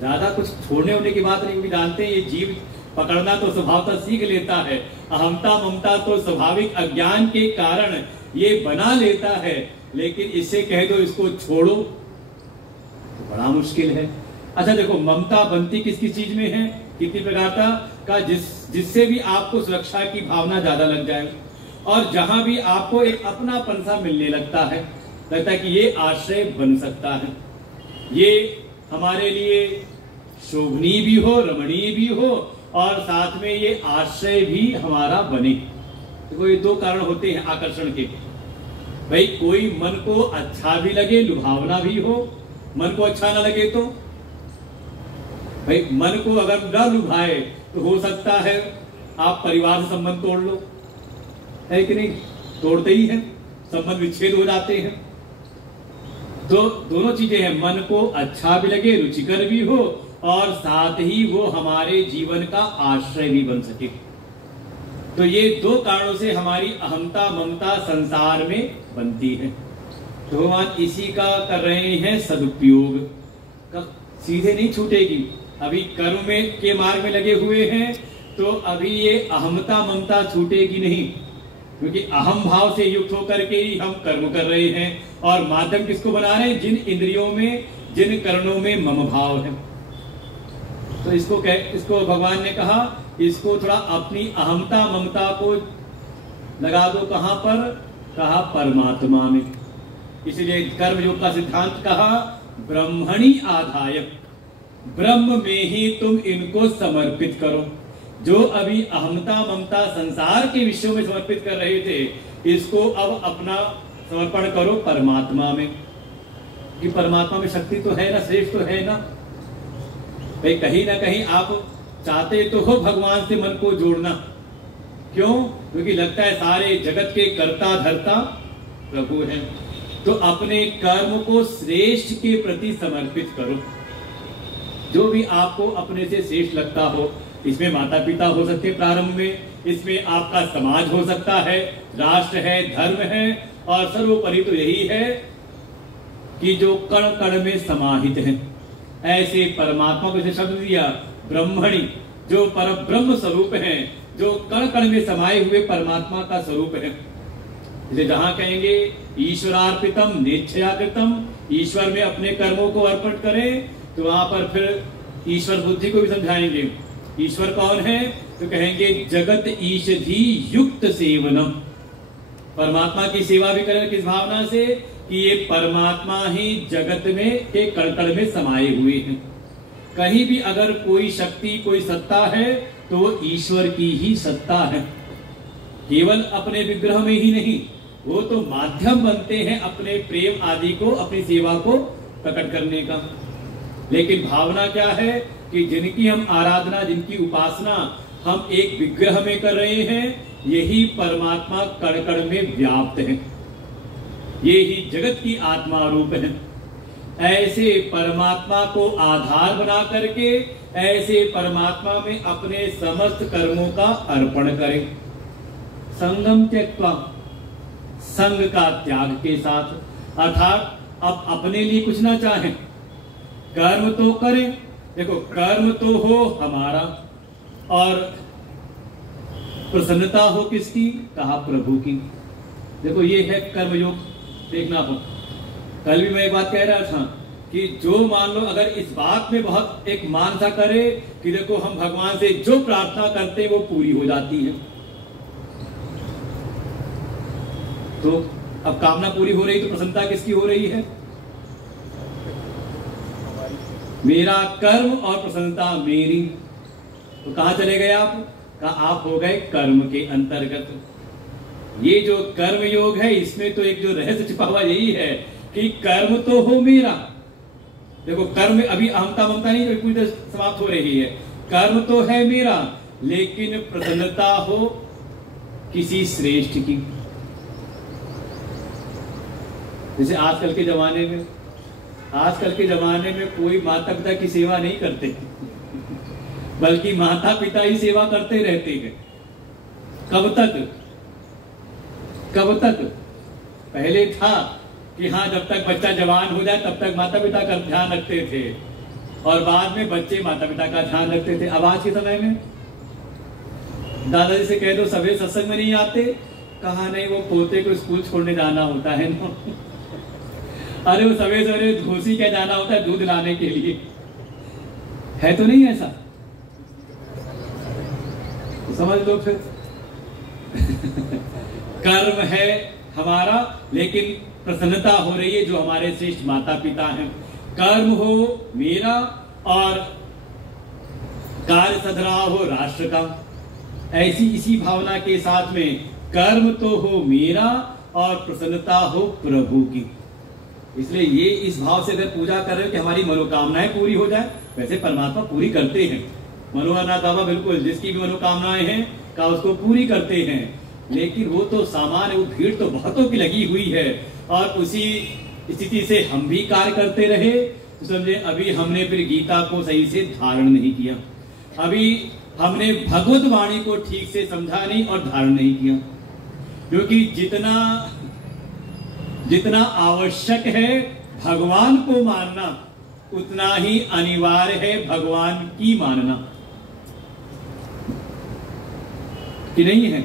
ज्यादा कुछ छोड़ने होने की बात नहीं, भी जानते हैं ये जीव पकड़ना तो स्वभावतः सीख लेता है, अहमता ममता तो स्वाभाविक अज्ञान के कारण ये बना लेता है, लेकिन इससे कह दो इसको छोड़ो तो बड़ा मुश्किल है। अच्छा देखो, ममता बनती किस किस चीज में है, कितनी प्रकार का जिससे भी आपको सुरक्षा की भावना ज्यादा लग जाए, और जहां भी आपको एक अपनापन सा मिलने लगता है कि ये आश्रय बन सकता है, ये हमारे लिए शोभनीय भी हो, रमणीय भी हो, और साथ में ये आश्रय भी हमारा बने। देखो ये दो कारण होते हैं आकर्षण के। भाई कोई मन को अच्छा भी लगे, लुभावना भी हो, मन को अच्छा ना लगे तो भाई मन को अगर न लुभाए तो हो सकता है आप परिवार से संबंध तोड़ लो, है कि नहीं? तोड़ते ही हैं, संबंध विच्छेद हो जाते हैं। तो दोनों चीजें हैं, मन को अच्छा भी लगे, रुचिकर भी हो, और साथ ही वो हमारे जीवन का आश्रय भी बन सके। तो ये दो कारणों से हमारी अहमता ममता संसार में बनती है। तो भगवान इसी का कर रहे हैं सदुपयोग का, सीधे नहीं छूटेगी। अभी कर्म में के मार्ग में लगे हुए हैं तो अभी ये अहमता ममता छूटेगी नहीं, क्योंकि अहम भाव से युक्त होकर के ही हम कर्म कर रहे हैं, और माध्यम किसको बना रहे हैं? जिन इंद्रियों में, जिन कर्णों में मम भाव है। तो इसको भगवान ने कहा, इसको थोड़ा अपनी अहमता ममता को लगा दो। कहां पर? कहा परमात्मा में। इसलिए कर्म योग का सिद्धांत कहा ब्रह्मणि आधाय, ब्रह्म में ही तुम इनको समर्पित करो। जो अभी अहमता ममता संसार के विषयों में समर्पित कर रहे थे, इसको अब अपना समर्पण करो परमात्मा में, कि परमात्मा में शक्ति तो है ना, श्रेष्ठ तो है ना। भाई कहीं ना कहीं आप चाहते तो हो भगवान से मन को जोड़ना, क्यों? क्योंकि लगता है सारे जगत के कर्ता धर्ता प्रभु हैं। तो अपने कर्म को श्रेष्ठ के प्रति समर्पित करो, जो भी आपको अपने से श्रेष्ठ लगता हो। इसमें माता पिता हो सकते हैं प्रारंभ में, इसमें आपका समाज हो सकता है, राष्ट्र है, धर्म है, और सर्वोपरि तो यही है कि जो कण कण में समाहित है, ऐसे परमात्मा को शब्द दिया ब्रह्मणि, जो पर ब्रह्म स्वरूप है, जो कण कण में समाये हुए परमात्मा का स्वरूप है। इसे जहां कहेंगे ईश्वरार्पितम नेच्छयाकृतम, ईश्वर में अपने कर्मों को अर्पण करें, तो वहां पर फिर ईश्वर बुद्धि को भी समझाएंगे। ईश्वर कौन है? तो कहेंगे जगत ईशधि युक्त सेवनम, परमात्मा की सेवा भी करें किस भावना से कि ये परमात्मा ही जगत में के कण में समाये हुए हैं। कहीं भी अगर कोई शक्ति, कोई सत्ता है तो वो ईश्वर की ही सत्ता है, केवल अपने विग्रह में ही नहीं। वो तो माध्यम बनते हैं अपने प्रेम आदि को, अपनी सेवा को प्रकट करने का। लेकिन भावना क्या है कि जिनकी हम आराधना, जिनकी उपासना हम एक विग्रह में कर रहे हैं, यही परमात्मा कण कण में व्याप्त है, ये ही जगत की आत्मा रूप है। ऐसे परमात्मा को आधार बना करके ऐसे परमात्मा में अपने समस्त कर्मों का अर्पण करें। संगम त्यक्त्वा, संग का त्याग के साथ, अर्थात अब अपने लिए कुछ ना चाहें, कर्म तो करें। देखो कर्म तो हो हमारा, और प्रसन्नता हो किसकी? कहा प्रभु की। देखो ये है कर्मयोग, देखना हो। कल भी मैं एक बात कह रहा था कि जो मान लो अगर इस बात में बहुत एक मानसा करे कि देखो हम भगवान से जो प्रार्थना करते हैं वो पूरी हो जाती है, तो अब कामना पूरी हो रही तो प्रसन्नता किसकी हो रही है? मेरा कर्म और प्रसन्नता मेरी। तो कहां चले गए आप? कहा आप हो गए कर्म के अंतर्गत। ये जो कर्म योग है इसमें तो एक जो रहस्य छिपा हुआ यही है कि कर्म तो हो मेरा। देखो कर्म में अभी अहमता ममता नहीं पूरी तरह समाप्त हो रही है, कर्म तो है मेरा, लेकिन प्रसन्नता हो किसी श्रेष्ठ की। जैसे आजकल के जमाने में कोई माता पिता की सेवा नहीं करते, बल्कि माता पिता ही सेवा करते रहते हैं। कब तक? पहले था कि हाँ जब तक बच्चा जवान हो जाए तब तक माता पिता का ध्यान रखते थे, और बाद में बच्चे माता पिता का ध्यान रखते थे। अब आज के समय में दादाजी से कह दो सवेरे सत्संग में नहीं आते, कहा नहीं वो पोते को स्कूल छोड़ने जाना होता है ना। अरे वो सवेरे सवेरे घोसी क्या जाना होता है दूध लाने के लिए, है तो नहीं ऐसा? तो समझ लो फिर कर्म है हमारा, लेकिन प्रसन्नता हो रही है जो हमारे श्रेष्ठ माता पिता हैं। कर्म हो मेरा और कार्य सधरा हो राष्ट्र का, ऐसी इसी भावना के साथ में कर्म तो हो मेरा और प्रसन्नता हो प्रभु की। इसलिए ये इस भाव से अगर पूजा कर रहे हो कि हमारी मनोकामनाएं पूरी हो जाए, वैसे परमात्मा पूरी करते हैं। मनोहर नाथ बाबा बिल्कुल जिसकी भी मनोकामनाएं हैं का उसको पूरी करते हैं, लेकिन वो तो सामान्य, वो भीड़ तो बहुतों की लगी हुई है। और उसी स्थिति से हम भी कार्य करते रहे तो समझे अभी हमने फिर गीता को सही से धारण नहीं किया, अभी हमने भगवत वाणी को ठीक से समझा नहीं और धारण नहीं किया। क्योंकि जितना आवश्यक है भगवान को मानना, उतना ही अनिवार्य है भगवान की मानना, कि नहीं है?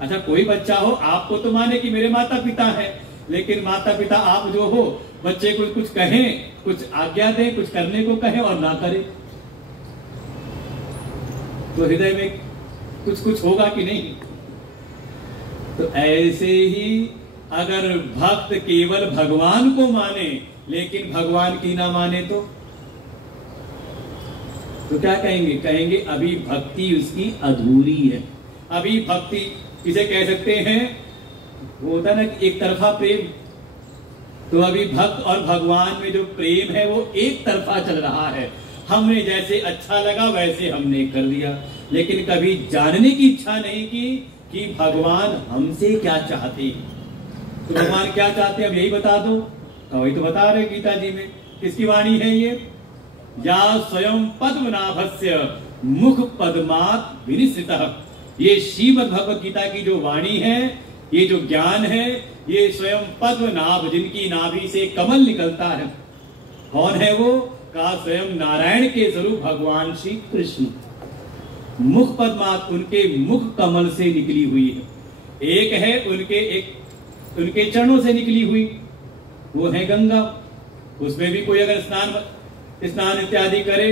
अच्छा कोई बच्चा हो, आपको तो माने कि मेरे माता पिता हैं, लेकिन माता पिता आप जो हो, बच्चे को कुछ कहें, कुछ आज्ञा दें, कुछ करने को कहें और ना करे, तो हृदय में कुछ कुछ होगा कि नहीं? तो ऐसे ही अगर भक्त केवल भगवान को माने लेकिन भगवान की ना माने तो क्या कहेंगे? कहेंगे अभी भक्ति उसकी अधूरी है। अभी भक्ति किसे कह सकते हैं? वो होता है ना एक तरफा प्रेम। तो अभी भक्त और भगवान में जो प्रेम है वो एक तरफा चल रहा है। हमने जैसे अच्छा लगा वैसे हमने कर दिया, लेकिन कभी जानने की इच्छा नहीं की कि भगवान हमसे क्या चाहते हैं। तो भगवान क्या चाहते हैं अब यही बता दो। वही तो बता रहे गीता जी में। किसकी वाणी है ये? या स्वयं पद्मनाभस्य मुख पद्मात् विनिश्रितः। ये श्रीमद् भगवत गीता की जो वाणी है, ये जो ज्ञान है, ये स्वयं पद्मनाभ जिनकी नाभि से कमल निकलता है। कौन है वो? का स्वयं नारायण के स्वरूप भगवान श्री कृष्ण। मुख पद्मात् उनके मुख कमल से निकली हुई है। एक है उनके चरणों से निकली हुई, वो है गंगा। उसमें भी कोई अगर स्नान इत्यादि करे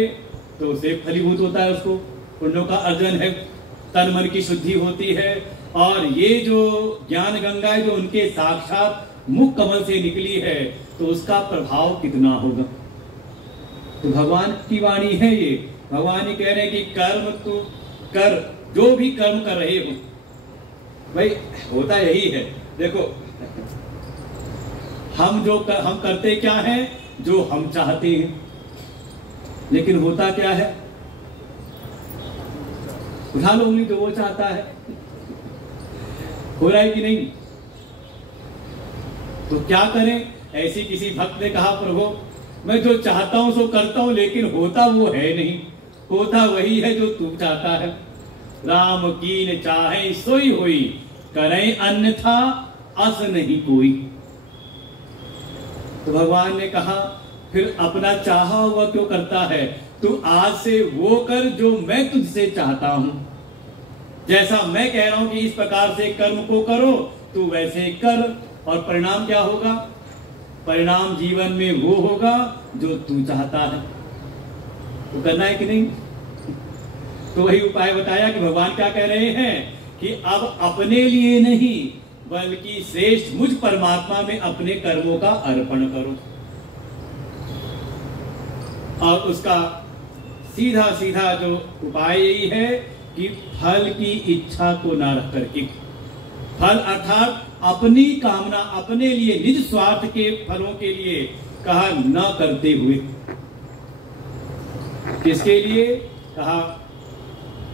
तो उसे फलीभूत होता है, उसको पुण्यों का अर्जन है, तन मन की शुद्धि होती है। और ये जो ज्ञान गंगा है जो उनके साक्षात मुख कमल से निकली है, तो उसका प्रभाव कितना होगा? तो भगवान की वाणी है ये। भगवान ही कह रहे हैं कि कर्म तू कर, जो भी कर्म कर रहे हो। भाई होता यही है, देखो हम करते क्या है? जो हम चाहते हैं, लेकिन होता क्या है? उठा लो उंगली, जो वो चाहता है। हो रहा है कि नहीं? तो क्या करें? ऐसी किसी भक्त ने कहा प्रभु मैं जो चाहता हूं सो करता हूं, लेकिन होता वो है नहीं, होता वही है जो तू चाहता है। राम कीन चाहे सोई होई, करें अन्यथा अस नहीं कोई। तो भगवान ने कहा फिर अपना चाहा हुआ क्यों करता है? तू आज से वो कर जो मैं तुझसे चाहता हूं। जैसा मैं कह रहा हूं कि इस प्रकार से कर्म को करो, तू वैसे कर, और परिणाम क्या होगा? परिणाम जीवन में वो होगा जो तू चाहता है। तो करना है कि नहीं? तो वही उपाय बताया कि भगवान क्या कह रहे हैं कि अब अपने लिए नहीं बल्कि श्रेष्ठ मुझ परमात्मा में अपने कर्मों का अर्पण करो। और उसका सीधा सीधा जो उपाय यही है कि फल की इच्छा को ना रख करके, फल अर्थात अपनी कामना, अपने लिए निज स्वार्थ के फलों के लिए कहा न करते हुए। किसके लिए? कहा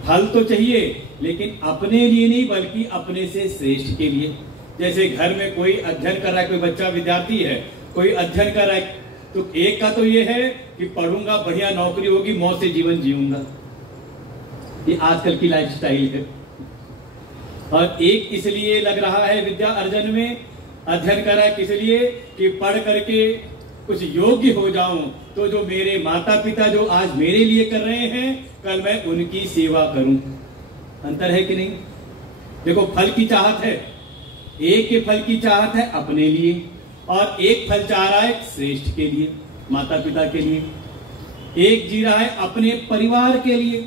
फल तो चाहिए लेकिन अपने लिए नहीं बल्कि अपने से श्रेष्ठ के लिए। जैसे घर में कोई अध्ययन कर रहा है, कोई बच्चा विद्यार्थी है, कोई अध्ययन कर रहा है, तो एक का तो ये है कि पढ़ूंगा, बढ़िया नौकरी होगी, मौज से जीवन जीऊंगा, ये आजकल की लाइफस्टाइल है। और एक इसलिए लग रहा है विद्या अर्जन में, अध्ययन कर रहा है किस लिए कि पढ़ करके कुछ योग्य हो जाऊं, तो तो जो मेरे माता पिता जो आज मेरे लिए कर रहे हैं, कल मैं उनकी सेवा करूं। अंतर है कि नहीं? देखो, फल की चाहत है, एक के फल की चाहत है अपने लिए, और एक फल चाह रहा है श्रेष्ठ के लिए, माता पिता के लिए। एक जी रहा है अपने परिवार के लिए,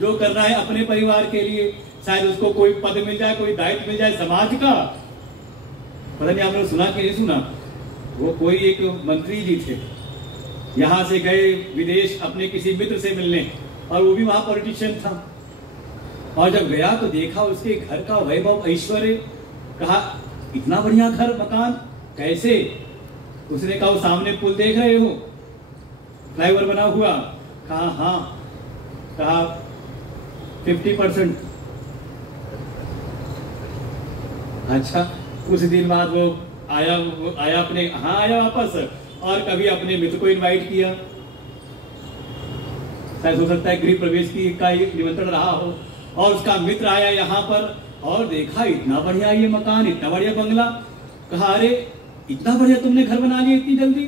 जो कर रहा है अपने परिवार के लिए, शायद उसको कोई पद मिल जाए, कोई दायित्व मिल जाए समाज का। पता नहीं आपने सुना कि नहीं सुना, वो कोई एक मंत्री जी थे, यहां से गए विदेश अपने किसी मित्र से मिलने, और वो भी वहां पॉलिटिशियन था। और जब गया तो देखा उसके घर का वैभव ऐश्वर्य, कहा इतना बढ़िया घर मकान कैसे? उसने कहा वो सामने पुल देख रहे हो, फ्लाईओवर बना हुआ? कहा हाँ। कहा 50%। अच्छा, कुछ दिन बाद वो आया अपने आया वापस, और कभी अपने मित्र को इनवाइट किया, शायद हो सकता है गृह प्रवेश का निमंत्रण रहा हो, और उसका मित्र आया यहाँ पर और देखा इतना बढ़िया ये मकान, इतना बढ़िया बंगला। कहा अरे इतना बढ़िया तुमने घर बना लिया इतनी जल्दी,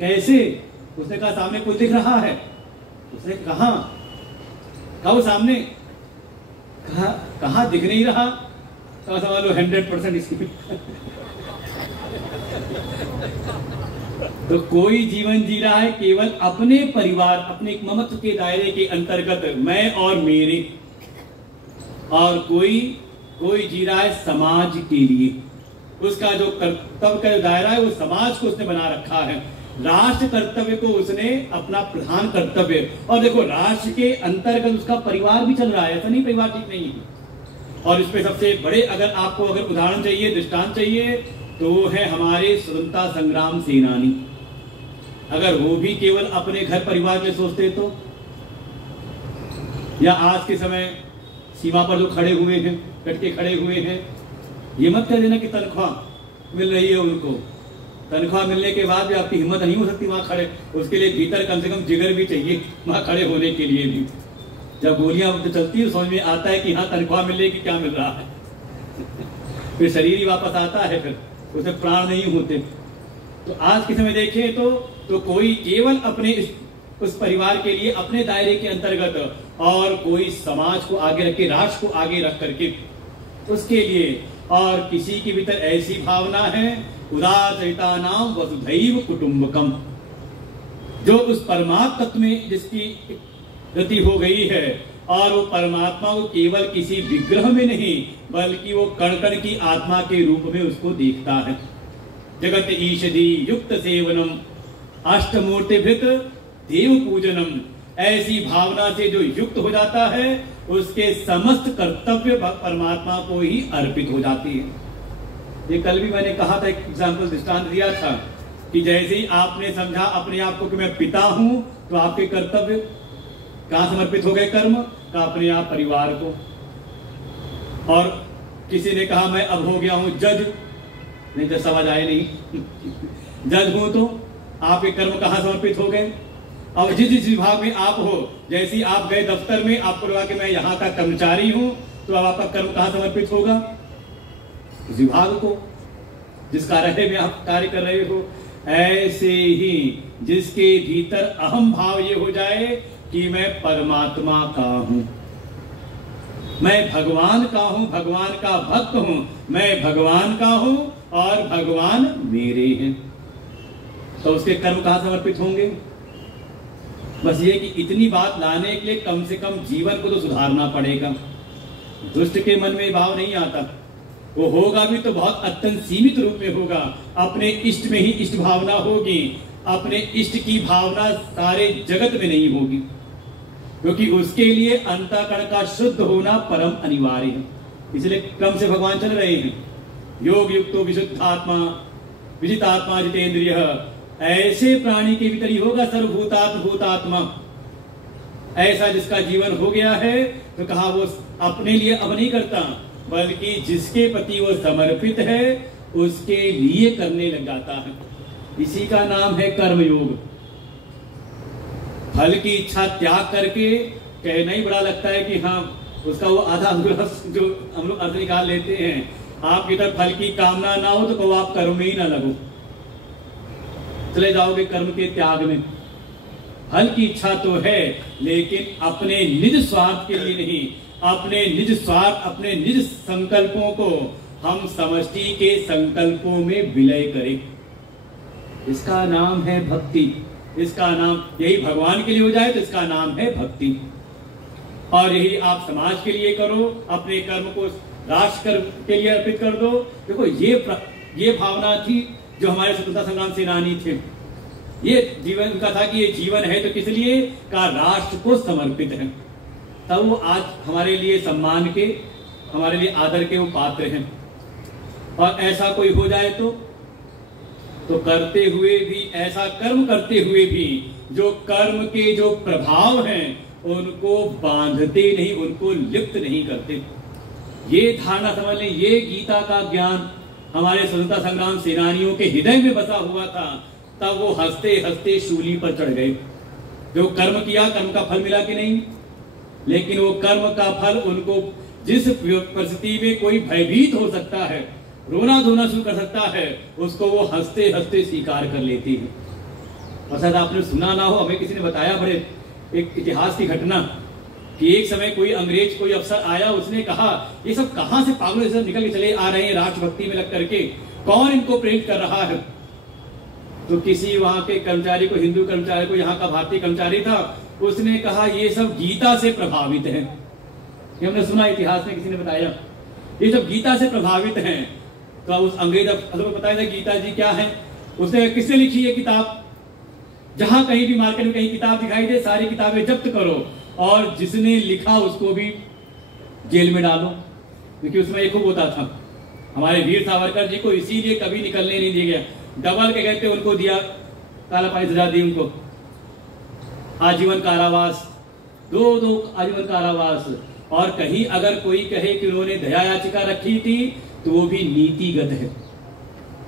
कैसे? उसने कहा सामने कोई दिख रहा है। उसने कहा वो सामने। कहा दिख नहीं रहा। कहा समझ लो 100% इसकी। तो कोई जीवन जी रहा है केवल अपने परिवार, अपने ममत्व के दायरे के अंतर्गत, मैं और मेरे, और कोई जी रहा है समाज के लिए। उसका जो कर्तव्य का दायरा है वो समाज को उसने बना रखा है, राष्ट्र कर्तव्य को उसने अपना प्रधान कर्तव्य। और देखो, राष्ट्र के अंतर्गत उसका परिवार भी चल रहा है, ऐसा नहीं परिवार ठीक नहीं है। और इसमें सबसे बड़े अगर उदाहरण चाहिए, दृष्टांत चाहिए, तो वो है हमारे स्वतंत्रता संग्राम सेनानी। अगर वो भी केवल अपने घर परिवार के सोचते तो, या आज के समय सीमा पर जो खड़े हुए हैं, कट के खड़े हुए हैं, ये मत कह देना कि तनख्वाह मिल रही है उनको। तनख्वाह मिलने के बाद भी आपकी हिम्मत नहीं हो सकती वहां खड़े, उसके लिए भीतर कम से कम जिगर भी चाहिए वहां खड़े होने के लिए भी। जब गोलियां चलती है समझ में आता है कि हाँ तनख्वाह मिलने की क्या मिल रहा है। फिर शरीर ही वापस आता है, फिर उसे प्राण नहीं होते। तो आज के समय देखें तो कोई केवल अपने उस परिवार के लिए, अपने दायरे के अंतर्गत, और कोई समाज को आगे रख के, राष्ट्र को आगे रख करके उसके लिए। और किसी के भीतर ऐसी भावना है, उदारचरितानां वसुधैव कुटुंबकम, जो उस परमात्मा तत्व में जिसकी गति हो गई है, और वो परमात्मा को केवल किसी विग्रह में नहीं, बल्कि वो कण कण की आत्मा के रूप में उसको देखता है। जगत ईषदी युक्त सेवनम अष्टमूर्तिभृत देव पूजनम, ऐसी भावना से जो युक्त हो जाता है, उसके समस्त कर्तव्य परमात्मा को ही अर्पित हो जाती है। ये कल भी मैंने कहा था, एक एग्जाम्पल दृष्टांत दिया था कि जैसे ही आपने समझा अपने आप को कि मैं पिता हूं, तो आपके कर्तव्य कहां समर्पित हो गए? कर्म का अपने आप परिवार को। और किसी ने कहा मैं अब हो गया हूं जज, नहीं जज समझ आए नहीं जज हूं तो आपके कर्म कहां समर्पित हो गए? और जिस विभाग में आप हो, जैसे आप गए दफ्तर में, आपको लगा कि मैं यहाँ का कर्मचारी हूं, तो अब आपका कर्म कहां समर्पित होगा? उस विभाग को, जिस कार्यालय में आप कार्य कर रहे हो। ऐसे ही जिसके भीतर अहम भाव ये हो जाए कि मैं परमात्मा का हूं, मैं भगवान का हूं, भगवान का भक्त हूं, मैं भगवान का हूं और भगवान मेरे हैं, तो उसके कर्म कहां समर्पित होंगे? बस ये कि इतनी बात लाने के लिए कम से कम जीवन को तो सुधारना पड़ेगा। दुष्ट के मन में भाव नहीं आता, वो होगा भी तो बहुत अत्यंत सीमित रूप में होगा। अपने इष्ट में ही इष्ट भावना होगी, अपने इष्ट की भावना सारे जगत में नहीं होगी, क्योंकि उसके लिए अंतःकरण का शुद्ध होना परम अनिवार्य है। इसलिए क्रम से भगवान चल रहे हैं, योग युक्तो विशुद्धात्मा विजितात्मा जितेंद्रिय, ऐसे प्राणी के भीतर ही होगा सर्वभूतात्म भूतात्मा। ऐसा जिसका जीवन हो गया है, तो कहा वो अपने लिए अब नहीं करता, बल्कि जिसके प्रति वो समर्पित है उसके लिए करने लग जाता है। इसी का नाम है कर्मयोग। फल की इच्छा त्याग करके कहना ही बड़ा लगता है कि हाँ, उसका वो आधा जो हम लोग अर्थ निकाल लेते हैं, आपकी तरफ फल की कामना ना हो तो कहो आप कर्म में ही ना लगो। चले जाओगे कर्म के त्याग में। फल की इच्छा तो है, लेकिन अपने निज स्वार्थ के लिए नहीं, अपने निज स्वार्थ, अपने निज संकल्पों को हम समष्टि के संकल्पों में विलय करें। इसका नाम है भक्ति। इसका नाम, यही भगवान के लिए हो जाए तो इसका नाम है भक्ति। और यही आप समाज के लिए करो, अपने कर्म को राष्ट्र कर्म के लिए अर्पित कर दो। देखो ये भावना थी जो हमारे स्वतंत्रता संग्राम सेनानी थे। ये जीवन का था कि ये जीवन है तो किस लिए का, राष्ट्र को समर्पित है। तब वो आज हमारे लिए सम्मान के, हमारे लिए आदर के वो पात्र हैं। और ऐसा कोई हो जाए तो करते हुए भी, ऐसा कर्म करते हुए भी जो कर्म के जो प्रभाव हैं उनको बांधते नहीं, उनको लिप्त नहीं करते। ये धारणा समझ लें, ये गीता का ज्ञान हमारे स्वतंत्रता संग्राम सेनानियों के हृदय में बसा हुआ था। तब वो हंसते हंसते शूली पर चढ़ गए। जो कर्म किया, कर्म का फल मिला कि नहीं, लेकिन वो कर्म का फल उनको, जिस परिस्थिति में कोई भयभीत हो सकता है, रोना धोना शुरू कर सकता है, उसको वो हंसते हंसते स्वीकार कर लेती है। और शायद आपने सुना ना हो, हमें किसी ने बताया, बड़े एक इतिहास की घटना, कि एक समय कोई अंग्रेज, कोई अफसर आया, उसने कहा ये सब कहां से पागलों से निकल के चले आ रहे हैं राष्ट्रभक्ति में लग करके, कौन इनको प्रेरित कर रहा है। तो किसी वहां के कर्मचारी को, हिंदू कर्मचारी को, यहाँ का भारतीय कर्मचारी था, उसने कहा ये सब गीता से प्रभावित है। ये हमने सुना, इतिहास में किसी ने बताया ये सब गीता से प्रभावित हैं। तो उस अंग्रेज अफसर को बताया था गीता जी क्या है। उसने, किसने लिखी है किताब, जहां कहीं भी मार्केट में कहीं किताब दिखाई दे सारी किताबें जब्त करो, और जिसने लिखा उसको भी जेल में डालो। क्योंकि उसमें एक खूब होता था, हमारे वीर सावरकर जी को इसीलिए कभी निकलने नहीं दिया गया। डबल के कहते उनको दिया, काला पानी सजा दी उनको, आजीवन कारावास, दो आजीवन कारावास। और कहीं अगर कोई कहे कि उन्होंने दया याचिका रखी थी तो वो भी नीतिगत है।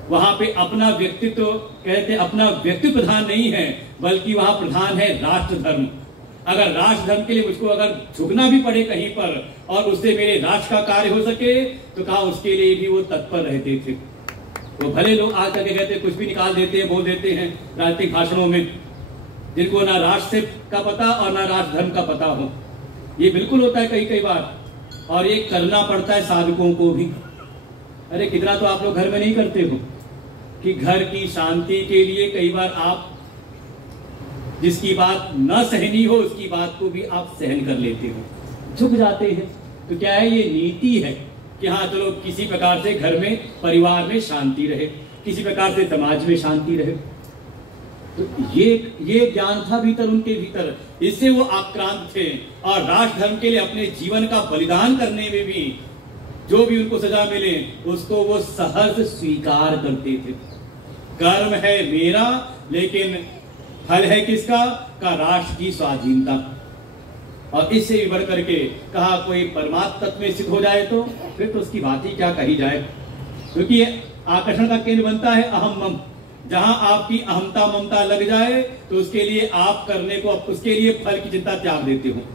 वहां पे अपना व्यक्तित्व, कहते अपना व्यक्तित्व प्रधान नहीं है, बल्कि वहां प्रधान है राष्ट्र धर्म। अगर राष्ट्र धर्म के लिए मुझको अगर झुकना भी पड़े कहीं पर, और उससे मेरे राष्ट्र का कार्य हो सके, तो कहा उसके लिए भी वो तत्पर रहते थे। वो भले लोग आज करके कहते कुछ भी निकाल देते हैं, बोल देते हैं राजनीतिक भाषणों में, जिनको ना राष्ट्र का पता और ना राष्ट्र धर्म का पता हो। ये बिल्कुल होता है कई बार, और ये करना पड़ता है साधकों को भी। अरे कितना तो आप लोग घर में नहीं करते हो कि घर की शांति के लिए कई बार आप जिसकी बात न सहनी हो उसकी बात को भी आप सहन कर लेते हो, झुक जाते हैं। तो क्या है, ये नीति है कि हाँ चलो किसी प्रकार से घर में, परिवार में शांति रहे, किसी प्रकार से समाज में शांति रहे। तो ये ज्ञान था भीतर, उनके भीतर। इससे वो आक्रांत थे, और राष्ट्र धर्म के लिए अपने जीवन का बलिदान करने में भी जो भी उनको सजा मिले उसको वो सहर्ष स्वीकार करते थे। कर्म है मेरा, लेकिन फल है किसका, का राष्ट्र की स्वाधीनता। और इससे भी बढ़ करके कहा कोई परमात्म तत्व में स्थित हो जाए तो फिर तो उसकी बात ही क्या कही जाए। क्योंकि आकर्षण का केंद्र बनता है अहम मम। जहां आपकी अहमता ममता लग जाए तो उसके लिए आप करने को, उसके लिए फल की चिंता त्याग देते हो।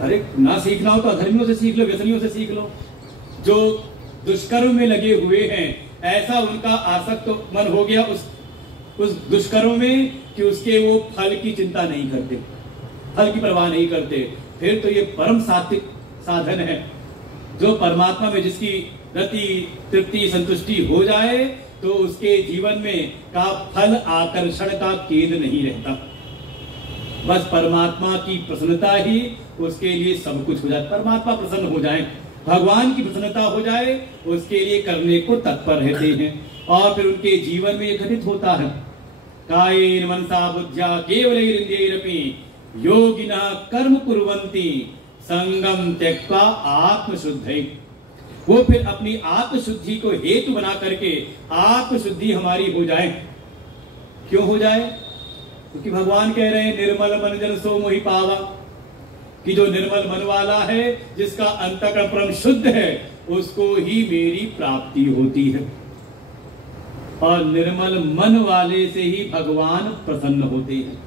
अरे ना सीखना हो तो अधर्मियों से सीख लो, व्यसनियों से सीख लो, जो दुष्कर्म में लगे हुए हैं। ऐसा उनका आसक्त मन हो गया उस दुष्कर्म में कि उसके वो फल की चिंता नहीं करते, फल की परवाह नहीं करते। फिर तो ये परम सात्विक साधन है, जो परमात्मा में जिसकी रति तृप्ति संतुष्टि हो जाए तो उसके जीवन में का फल आकर्षण का केंद्र नहीं रहता। बस परमात्मा की प्रसन्नता ही उसके लिए सब कुछ हो जाए। परमात्मा प्रसन्न हो जाए, भगवान की प्रसन्नता हो जाए, उसके लिए करने को तत्पर रहते हैं। और फिर उनके जीवन में यह घटित होता है, कायेन मनसा बुद्ध्या केवलैरिन्द्रियैरपि योगिनः कर्म कुर्वन्ति संगम त्यक्त्वा आत्मशुद्धये। वो फिर अपनी आत्मशुद्धि को हेतु बना करके आत्मशुद्धि हमारी हो जाए। क्यों हो जाए? क्योंकि भगवान कह रहे हैं निर्मल मन जन सो मोहि पावा, कि जो निर्मल मन वाला है, जिसका अंतःकरण परम शुद्ध है, उसको ही मेरी प्राप्ति होती है। और निर्मल मन वाले से ही भगवान प्रसन्न होते हैं।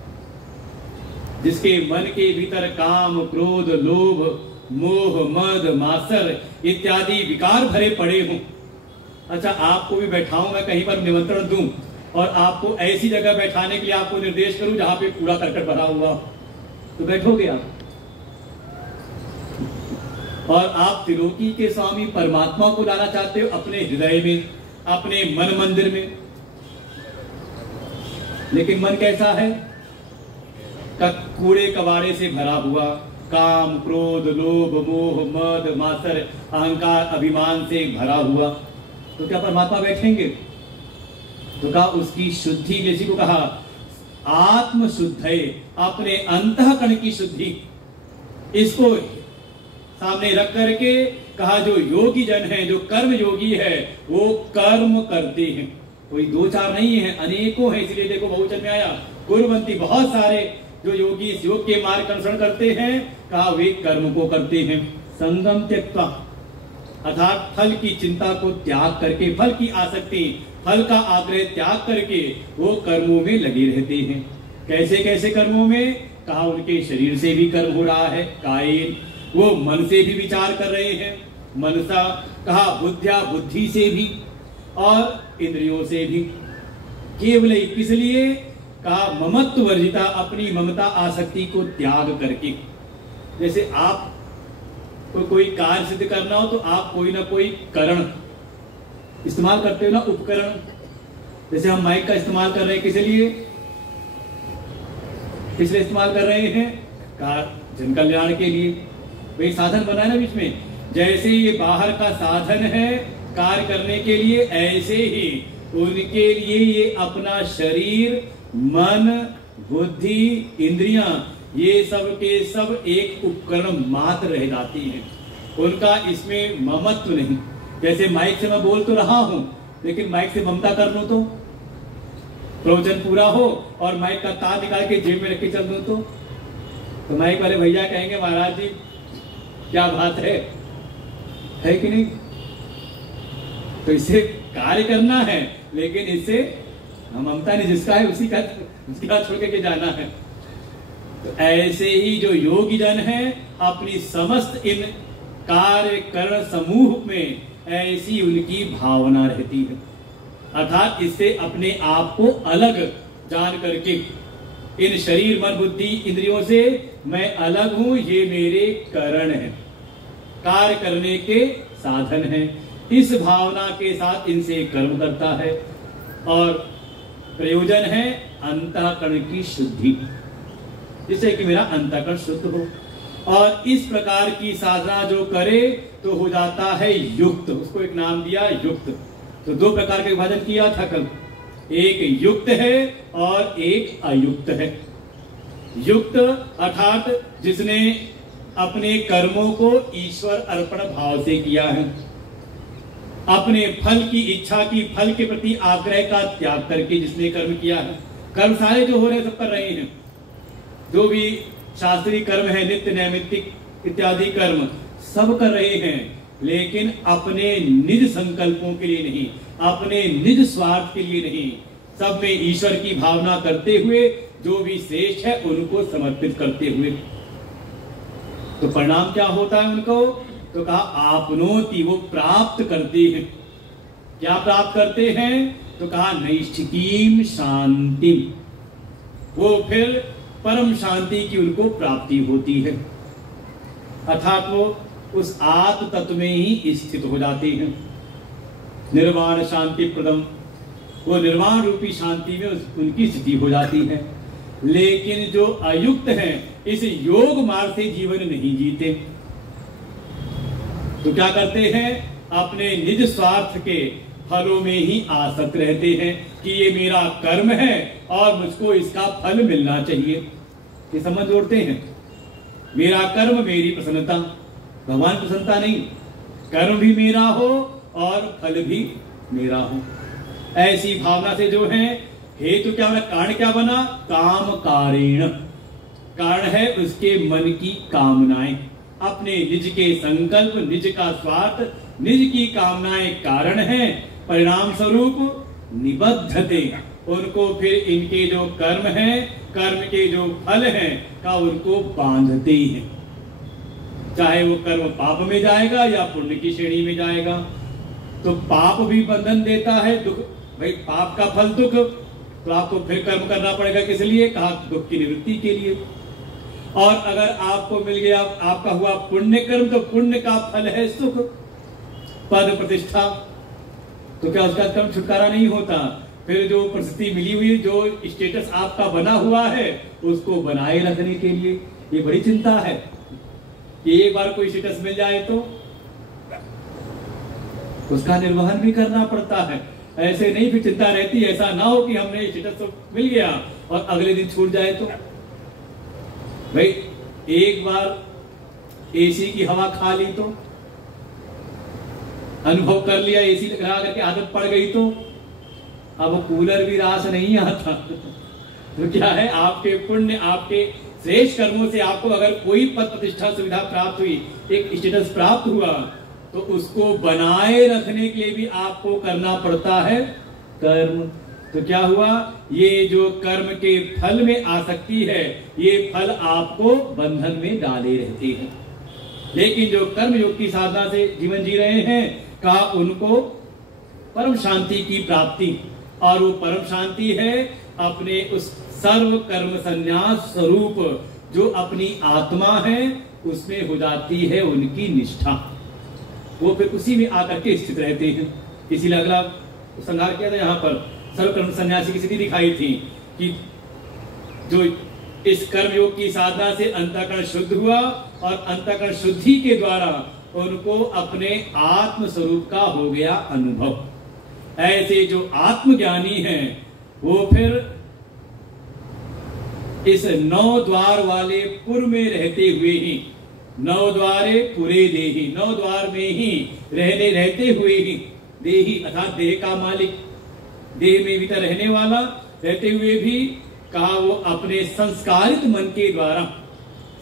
जिसके मन के भीतर काम, क्रोध, लोभ, मोह, मद, मात्सर इत्यादि विकार भरे पड़े हों, अच्छा, आपको भी बैठाऊं मैं कहीं पर, निमंत्रण दूं और आपको ऐसी जगह बैठाने के लिए आपको निर्देश करूं जहां पे कूड़ा करकट भरा हुआ, तो बैठोगे आप? और आप त्रिलोकी के स्वामी परमात्मा को लाना चाहते हो अपने हृदय में, अपने मन मंदिर में, लेकिन मन कैसा है? कूड़े कबाड़े से भरा हुआ, काम, क्रोध, लोभ, मोह, मद, मात्सर, अहंकार, अभिमान से भरा हुआ, तो क्या परमात्मा बैठेंगे? तो कहा उसकी शुद्धि, जैसी को कहा आत्म शुद्ध है, अपने अंतःकरण की शुद्धि, इसको सामने रख करके कहा जो योगी जन है, जो कर्म योगी है, वो कर्म करते हैं। कोई दो चार नहीं है, अनेकों है। इसलिए देखो बहुवचन में आया कुर्वन्ति, बहुत सारे जो योगी इस योग के मार्ग का अनुसरण करते हैं, कहा वे कर्म को करते हैं। संगम त्यक्त्वा, अर्थात फल की चिंता को त्याग करके, फल की आसक्ति, फल का आग्रह त्याग करके वो कर्मों में लगे रहते हैं। कैसे कैसे कर्मों में? कहा उनके शरीर से भी कर्म हो रहा है, कायेन, वो मन से भी विचार कर रहे हैं, मनसा, कहा बुद्धिया, बुद्धि से भी, और इंद्रियों से भी। केवल किस लिए? कहा ममत्व वर्जिता, अपनी ममता आसक्ति को त्याग करके। जैसे आप कोई कार्य सिद्ध करना हो तो आप कोई ना कोई करण इस्तेमाल करते हो ना, उपकरण। जैसे हम माइक का इस्तेमाल कर रहे हैं, किस लिए? किस लिए इस्तेमाल कर रहे हैं? कहा जन कल्याण के लिए। वही साधन बना है ना बीच में। जैसे ये बाहर का साधन है कार्य करने के लिए, ऐसे ही उनके लिए ये अपना शरीर, मन, बुद्धि, इंद्रियां, ये सब के सब एक उपकरण मात्र रह जाती हैं। उनका इसमें ममत्व नहीं। जैसे माइक से मैं बोल तो रहा हूं, लेकिन माइक से ममता कर लूं तो प्रवचन पूरा हो और माइक का तार निकाल के जेब में रख के चल दूं तो माइक वाले भैया कहेंगे महाराज जी क्या बात है कि नहीं? तो इसे कार्य करना है, लेकिन इससे ममता नहीं, जिसका है उसी का छोड़ के जाना है। तो ऐसे ही जो योगी जन है, अपनी समस्त इन कार्य करण समूह में ऐसी उनकी भावना रहती है। अर्थात इससे अपने आप को अलग जान करके, इन शरीर, मन, बुद्धि, इंद्रियों से मैं अलग हूं, ये मेरे करण है, कार्य करने के साधन है। इस भावना के साथ इनसे कर्म करता है और प्रयोजन है अंतःकरण की शुद्धि, जिससे कि मेरा अंतःकरण शुद्ध हो। और इस प्रकार की साधना जो करे तो हो जाता है युक्त। उसको एक नाम दिया युक्त। तो दो प्रकार का विभाजन किया था कल, एक युक्त है और एक अयुक्त है। युक्त अर्थात जिसने अपने कर्मों को ईश्वर अर्पण भाव से किया है, अपने फल की इच्छा की, फल के प्रति आग्रह का त्याग करके जिसने कर्म किया है। कर्म सारे जो हो रहे सब कर रहे हैं, जो भी शास्त्रीय कर्म है, नित्य नैमित्तिक इत्यादि कर्म सब कर रहे हैं, लेकिन अपने निज संकल्पों के लिए नहीं, अपने निज स्वार्थ के लिए नहीं, सब में ईश्वर की भावना करते हुए जो भी श्रेष्ठ है उनको समर्पित करते हुए। तो परिणाम क्या होता है उनको? तो कहा आपनोति, वो प्राप्त करते हैं। क्या प्राप्त करते हैं? तो कहा नैष्ठिकीम शांति, वो फिर परम शांति की उनको प्राप्ति होती है। अर्थात वो उस आत्म तत्व में ही स्थित हो जाते हैं। निर्वाण शांति प्रदम, वो निर्वाण रूपी शांति में उनकी स्थिति हो जाती है। लेकिन जो अयुक्त हैं, इस योग मार्ग से जीवन नहीं जीते, तो क्या करते हैं? अपने निज स्वार्थ के फलों में ही आसक्त रहते हैं कि ये मेरा कर्म है और मुझको इसका फल मिलना चाहिए। ये समझ जोड़ते हैं, मेरा कर्म मेरी प्रसन्नता, भगवान प्रसन्नता नहीं, कर्म भी मेरा हो और फल भी मेरा हो। ऐसी भावना से जो है, हेतु क्या बना, कारण क्या बना? काम कारेण, कारण है उसके मन की कामनाएं, अपने निज के संकल्प, निज का स्वार्थ, निज की कामनाएं कारण है। परिणाम स्वरूप निबद्धते, उनको फिर इनके जो कर्म है, कर्म के जो फल हैं का उनको बांधते ही हैं। चाहे वो कर्म पाप में जाएगा या पुण्य की श्रेणी में जाएगा। तो पाप भी बंधन देता है, दुख, भाई पाप का फल दुख, तो आपको फिर कर्म करना पड़ेगा। किस लिए? कहा दुख की निवृत्ति के लिए। और अगर आपको मिल गया, आपका हुआ पुण्य कर्म, तो पुण्य का फल है सुख, पद, प्रतिष्ठा। तो क्या उसका कर्म छुटकारा नहीं होता? फिर जो परिस्थिति मिली हुई, जो स्टेटस आपका बना हुआ है, उसको बनाए रखने के लिए ये बड़ी चिंता है कि एक बार कोई स्टेटस मिल जाए तो उसका निर्वहन भी करना पड़ता है। ऐसे नहीं फिर चिंता रहती, ऐसा ना हो कि हमने स्टेटस तो मिल गया और अगले दिन छूट जाए तो। भाई एक बार एसी की हवा खा ली तो, अनुभव कर लिया, एसी लगा करके आदत पड़ गई तो अब कूलर भी रास नहीं आता। तो क्या है, आपके पुण्य, आपके श्रेष्ठ कर्मों से आपको अगर कोई पद, प्रतिष्ठा, सुविधा प्राप्त हुई, एक स्टेटस प्राप्त हुआ, तो उसको बनाए रखने के लिए भी आपको करना पड़ता है कर्म। तो क्या हुआ, ये जो कर्म के फल में आसक्ति है, ये फल आपको बंधन में डाले रहते हैं। लेकिन जो कर्म योग की साधना से जीवन जी रहे हैं, कहा उनको परम शांति की प्राप्ति, और वो परम शांति है अपने उस सर्व कर्म संन्यास स्वरूप जो अपनी आत्मा है, उसमें हो जाती है उनकी निष्ठा। वो फिर उसी में आकर के स्थित रहते हैं। इसीलिए अगला संहार किया था, यहाँ पर सर्व कर्म संन्यासी की स्थिति दिखाई थी कि जो इस कर्म योग की साधना से अंतःकरण शुद्ध हुआ, और अंतःकरण शुद्धि के द्वारा उनको अपने आत्म स्वरूप का हो गया अनुभव। ऐसे जो आत्मज्ञानी हैं, वो फिर इस 9 द्वार वाले पुर में रहते हुए ही, 9 द्वारे पुरे देही, 9 द्वार में ही रहते हुए ही, देही अर्थात देह का मालिक, देह में भीतर रहने वाला, रहते हुए भी कहा वो अपने संस्कारित मन के द्वारा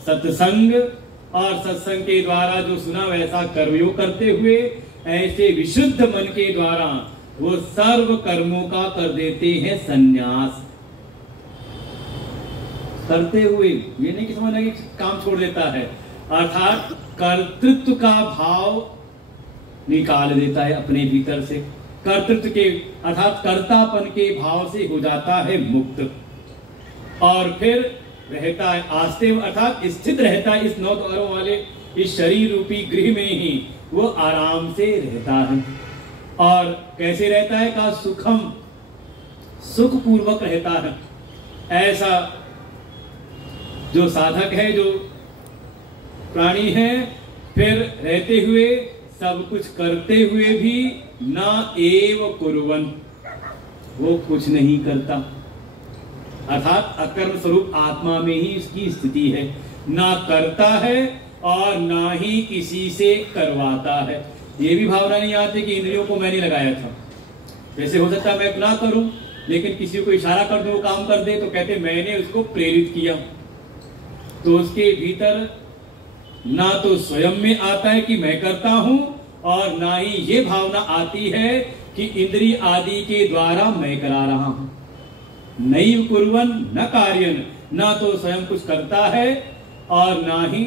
सत्संग, और सत्संग के द्वारा जो सुना वैसा कर्मयोग करते हुए, ऐसे विशुद्ध मन के द्वारा वो सर्व कर्मों का कर देते हैं संन्यास। करते हुए ये नहीं कि समझना कि काम छोड़ देता है, अर्थात कर्तृत्व का भाव निकाल देता है अपने भीतर से, कर्तृत्व के अर्थात कर्तापन के भाव से हो जाता है मुक्त, और फिर रहता है आस्ते अर्थात स्थित रहता है इस 9 द्वारों वाले इस शरीर रूपी गृह में ही वो आराम से रहता है। और कैसे रहता है? का सुखम, सुख पूर्वक रहता है। ऐसा जो साधक है, जो प्राणी है, फिर रहते हुए सब कुछ करते हुए भी ना एव कुर्वन्, वो कुछ नहीं करता, अर्थात अकर्म स्वरूप आत्मा में ही इसकी स्थिति है, ना करता है और ना ही किसी से करवाता है। ये भी भावना नहीं आती कि इंद्रियों को मैंने लगाया था। जैसे हो सकता है मैं ना करूं, लेकिन किसी को इशारा कर दो, काम कर दे, तो कहते मैंने उसको प्रेरित किया। तो उसके भीतर ना तो स्वयं में आता है कि मैं करता हूं, और ना ही ये भावना आती है कि इंद्रिय आदि के द्वारा मैं करा रहा हूं। नैव कुर्वन् न कार्यन्, ना तो स्वयं कुछ करता है और ना ही,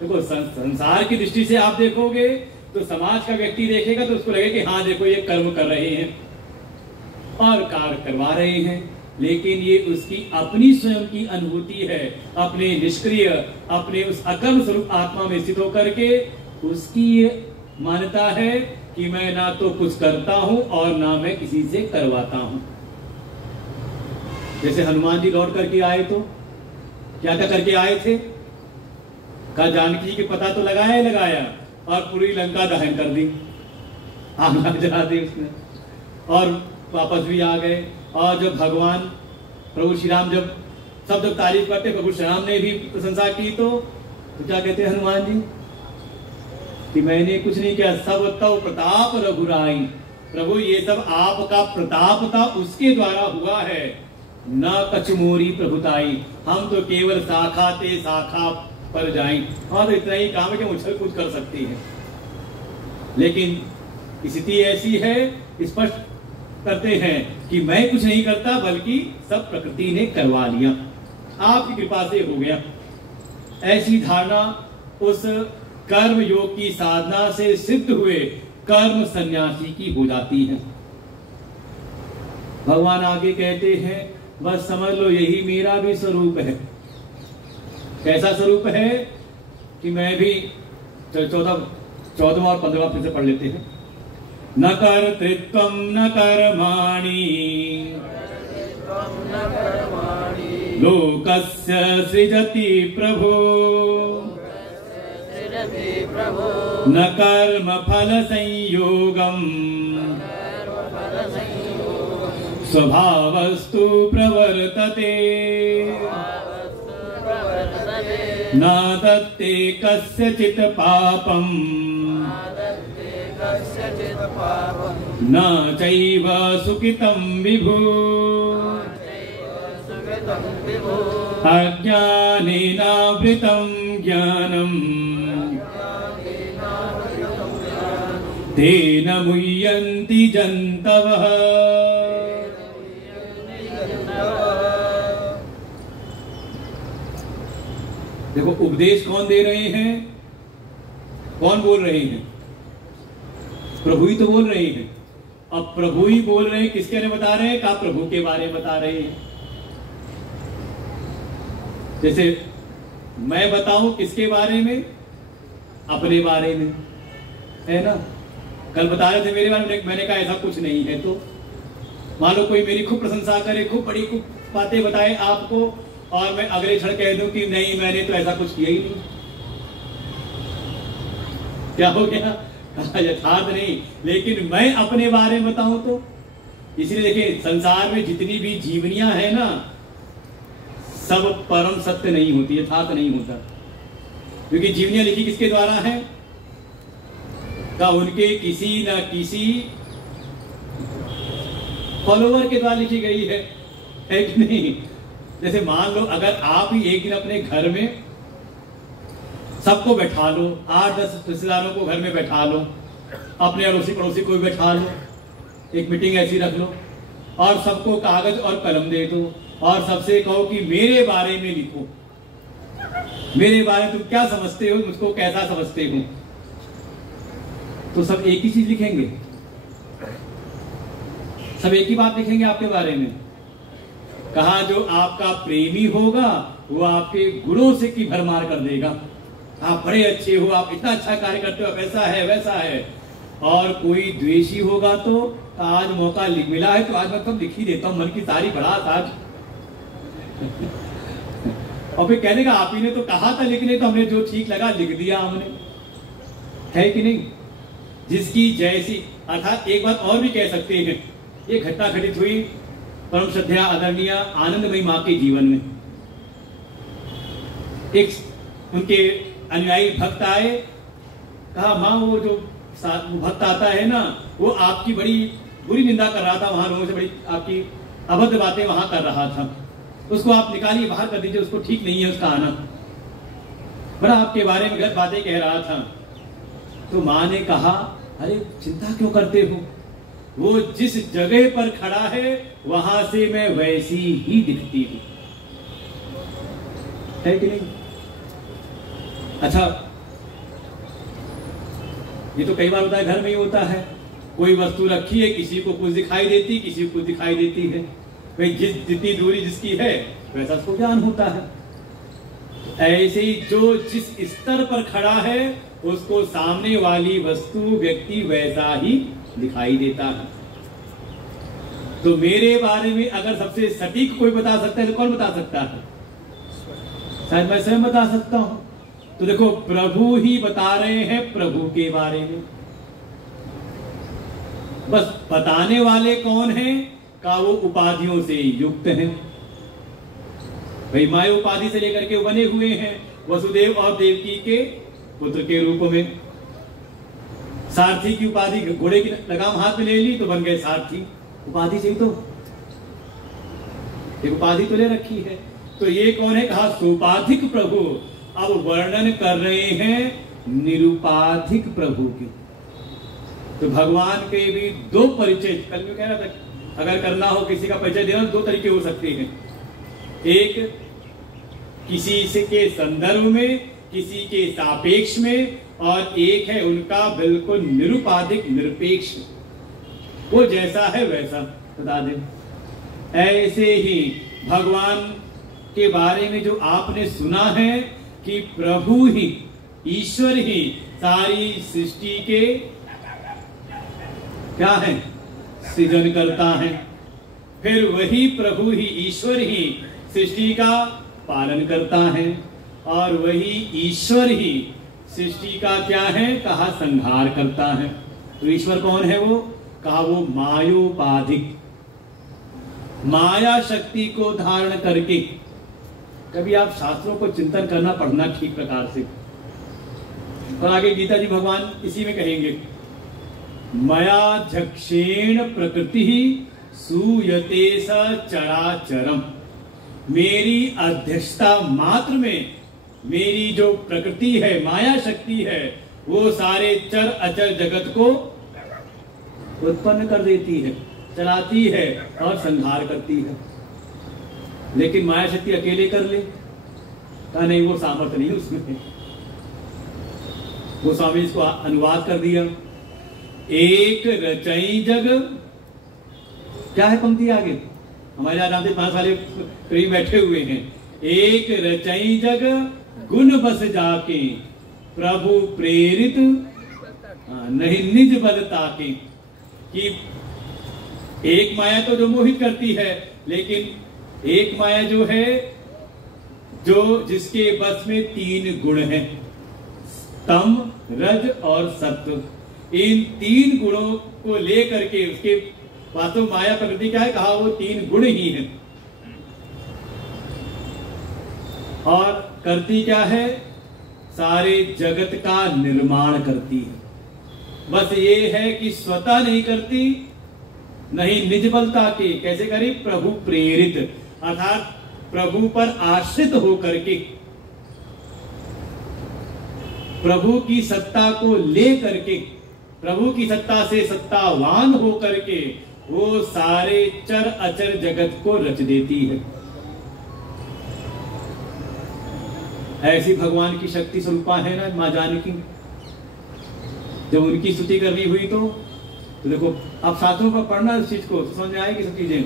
देखो संसार की दृष्टि से आप देखोगे तो समाज का व्यक्ति देखेगा तो उसको लगे कि हाँ देखो ये कर्म कर रहे हैं और कार्य करवा रहे हैं, लेकिन ये उसकी अपनी स्वयं की अनुभूति है, अपने निष्क्रिय, अपने उस अकर्म स्वरूप आत्मा में स्थित होकर के उसकी मान्यता है कि मैं ना तो कुछ करता हूं और ना मैं किसी से करवाता हूं। जैसे हनुमान जी लौट करके आए तो क्या क्या करके आए थे? कहा जानकी जी के पता तो लगाया और पूरी लंका दहन कर दी, आग लग जला दी उसने, और वापस भी आ गए। और जब भगवान प्रभु श्री राम जब तारीफ करते, प्रभु श्री राम ने भी प्रशंसा की, तो क्या कहते हैं हनुमान जी कि मैंने कुछ नहीं किया, सब तव प्रताप रघुराई, प्रभु ये सब आपका प्रताप था, उसके द्वारा हुआ है, न कचमोरी प्रभुताई, हम तो केवल शाखा ते शाखा पर जाएं, और इतना ही काम है कि उछल कूद कर सकती है। लेकिन स्थिति ऐसी है, स्पष्ट करते हैं कि मैं कुछ नहीं करता, बल्कि सब प्रकृति ने करवा लिया, आपकी कृपा से हो गया। ऐसी धारणा उस कर्म योग की साधना से सिद्ध हुए कर्म सन्यासी की हो जाती है। भगवान आगे कहते हैं बस समझ लो यही मेरा भी स्वरूप है। कैसा स्वरूप है कि मैं भी 14वां और 15वां फिर से पढ़ लेते हैं। न कर्तृत्वं न कर्माणि लोकस्य सृजति प्रभो न कर्म फल संयोगम् स्वभावस्तु प्रवर्तते न दत्ते कस्यचित् पापम् न चैव सुकृतं विभु अज्ञानेनावृतं ज्ञानम् तेन मुह्यन्ति जन्तवः। देखो उपदेश कौन दे रहे हैं, कौन बोल रहे हैं? प्रभु ही तो बोल रहे हैं। अब प्रभु ही बोल रहे हैं, किसके बारे में बता रहे हैं? का प्रभु के बारे में बता रहे हैं। जैसे मैं बताऊं किसके बारे में? अपने बारे में, है ना। कल बता रहे थे मेरे बारे में, मैंने कहा ऐसा कुछ नहीं है। तो मान लो कोई मेरी खूब प्रशंसा करे, खूब बड़ी खूब बातें बताए आपको, और मैं अगले क्षण कह दूं कि नहीं मैंने तो ऐसा कुछ किया ही नहीं। क्या हो गया? यथार्थ नहीं। लेकिन मैं अपने बारे में बताऊं तो, इसलिए देखिए संसार में जितनी भी जीवनियां है ना, सब परम सत्य नहीं होती, यथार्थ नहीं होता। क्योंकि जीवनियां लिखी किसके द्वारा है? का उनके किसी न किसी फॉलोवर के द्वारा लिखी गई है कि नहीं? जैसे मान लो अगर आप ही एक दिन अपने घर में सबको बैठा लो, 8-10 रिश्तेदारों को घर में बैठा लो, अपने अड़ोसी पड़ोसी को भी बैठा लो, एक मीटिंग ऐसी रख लो और सबको कागज और कलम दे दो और सबसे कहो कि मेरे बारे में लिखो, मेरे बारे में तुम क्या समझते हो, मुझको कैसा समझते हो, तो सब एक ही चीज लिखेंगे, सब एक ही बात लिखेंगे आपके बारे में। कहा जो आपका प्रेमी होगा वो आपके गुणों से की भरमार कर देगा, आप बड़े अच्छे हो, आप इतना अच्छा कार्य करते हो, ऐसा है वैसा है। और कोई द्वेषी होगा तो आज मौका मिला है तो आज मैं कब लिख ही देता हूं, मन की सारी भड़ास आज। और फिर कहने का आप ही ने तो कहा था लिखने, तो हमने जो ठीक लगा लिख दिया हमने, है कि नहीं? जिसकी जैसी, अर्थात एक बात और भी कह सकते हैं, ये घटना घटित हुई परम श्रद्धा आदरणीय आनंदमयी मां के जीवन में। एक उनके अनुयायी भक्त आए, कहा मां वो जो भक्त आता है ना, वो आपकी बड़ी बुरी निंदा कर रहा था, वहां लोगों से बड़ी आपकी अभद्र बातें वहां कर रहा था, उसको आप निकालिए, बाहर कर दीजिए, उसको ठीक नहीं है उसका आना, बड़ा आपके बारे में गलत बातें कह रहा था। तो मां ने कहा अरे चिंता क्यों करते हो, वो जिस जगह पर खड़ा है वहां से मैं वैसी ही दिखती हूं, है कि नहीं? अच्छा, ये तो कई बार होता है, घर में ही होता है, कोई वस्तु रखी है, किसी को कुछ दिखाई देती, किसी को दिखाई देती है, भाई जितनी दूरी जिसकी है वैसा उसको ज्ञान होता है। ऐसे ही जो जिस स्तर पर खड़ा है उसको सामने वाली वस्तु व्यक्ति वैसा ही दिखाई देता है। तो मेरे बारे में अगर सबसे सटीक कोई बता सकता है तो कौन बता सकता है? शायद मैं स्वयं बता सकता हूं। तो देखो प्रभु ही बता रहे हैं प्रभु के बारे में, बस बताने वाले कौन हैं? का वो उपाधियों से युक्त हैं, भाई माया उपाधि से लेकर के बने हुए हैं, वसुदेव और देवकी के पुत्र के रूप में। सारथी की उपाधि, घोड़े की लगाम हाथ में ले ली तो बन गए सारथी, उपाधि से ही तो एक उपाधि तो ले रखी है। तो ये कौन है? कहा सोपाधिक प्रभु। अब वर्णन कर रहे हैं निरुपाधिक प्रभु के। तो भगवान के भी दो परिचय, कल में कह रहा था, अगर करना हो किसी का परिचय देना, दो तरीके हो सकते हैं। एक किसी से के संदर्भ में, किसी के सापेक्ष में, और एक है उनका बिल्कुल निरुपाधिक निरपेक्ष, वो जैसा है वैसा बता दे। ऐसे ही भगवान के बारे में जो आपने सुना है कि प्रभु ही, ईश्वर ही सारी सृष्टि के क्या है, सृजन करता है, फिर वही प्रभु ही, ईश्वर ही सृष्टि का पालन करता है, और वही ईश्वर ही सृष्टि का क्या है, कहा संहार करता है। तो ईश्वर कौन है वो, कहा वो मायोपाधिक, माया शक्ति को धारण करके। कभी आप शास्त्रों को चिंतन करना, पढ़ना ठीक प्रकार से। और आगे गीता जी भगवान इसी में कहेंगे, मया झक्षेण प्रकृति सूयते स चराचरम, मेरी अध्यक्षता मात्र में मेरी जो प्रकृति है, माया शक्ति है, वो सारे चर अचर जगत को उत्पन्न कर देती है, चलाती है और संहार करती है। लेकिन माया शक्ति अकेले कर ले, कहा नहीं, वो सामर्थ्य नहीं उसमें। वो स्वामी इसको अनुवाद कर दिया, एक रचई जग, क्या है पंक्ति आगे, हमारे रामदेव महाराज वाले करीब बैठे हुए हैं, एक रचई जग गुण बस जाके प्रभु प्रेरित नहीं निज बल ताके। कि एक माया तो जो मोहित करती है, लेकिन एक माया जो है जो जिसके बस में 3 गुण हैं, तम, रज और सत्व। इन 3 गुणों को लेकर के उसके वास्तव माया प्रकृति क्या है, कहा वो 3 गुण ही हैं। और करती क्या है, सारे जगत का निर्माण करती है। बस ये है कि स्वतः नहीं करती, नहीं निज बलता के, कैसे करी, प्रभु प्रेरित, अर्थात प्रभु पर आश्रित होकर के, प्रभु की सत्ता को ले करके, प्रभु की सत्ता से सत्तावान होकर के वो सारे चर अचर जगत को रच देती है। ऐसी भगवान की शक्ति स्वरूपा है ना मां जानकी। जब उनकी स्तुति करनी हुई तो देखो, आप शास्त्रों पर पढ़ना इस चीज को, तो समझ में आएगी सब चीजें।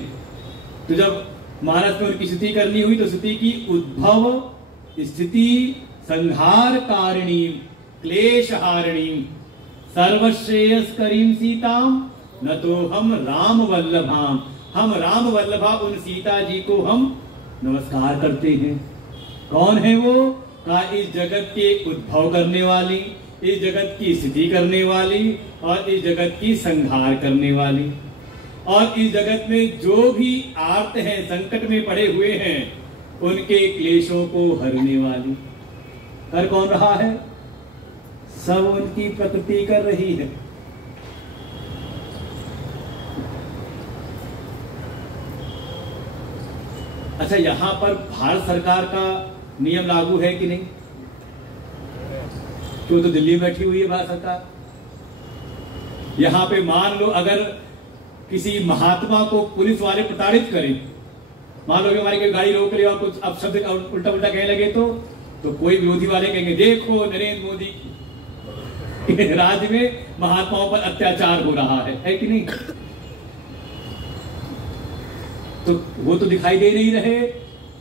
तो जब महाराज में उनकी स्तुति करनी हुई तो स्तुति की उद्भव स्थिति संहार कारिणी क्लेश हारिणी सर्वश्रेयस्करीं सीताम न तो हम राम वल्लभाम, हम राम वल्लभा उन सीता जी को हम नमस्कार करते हैं। कौन है वो, का इस जगत के उद्भव करने वाली, इस जगत की स्थिति करने वाली और इस जगत की संहार करने वाली, और इस जगत में जो भी आर्त हैं, संकट में पड़े हुए हैं, उनके क्लेशों को हरने वाली। कर कौन रहा है, सब उनकी प्रकृति कर रही है। अच्छा, यहां पर भारत सरकार का नियम लागू है कि नहीं? क्यों, तो दिल्ली में बैठी हुई है भारत सरकार। यहां पे मान लो अगर किसी महात्मा को पुलिस वाले प्रताड़ित करें, मान लो कि हमारी कोई गाड़ी रोक ले और कुछ अपशब्द उल्टा उल्टा कहने लगे, तो कोई विरोधी वाले कहेंगे देखो नरेंद्र मोदी राज्य में महात्माओं पर अत्याचार हो रहा है कि नहीं? तो वो तो दिखाई दे नहीं रहे।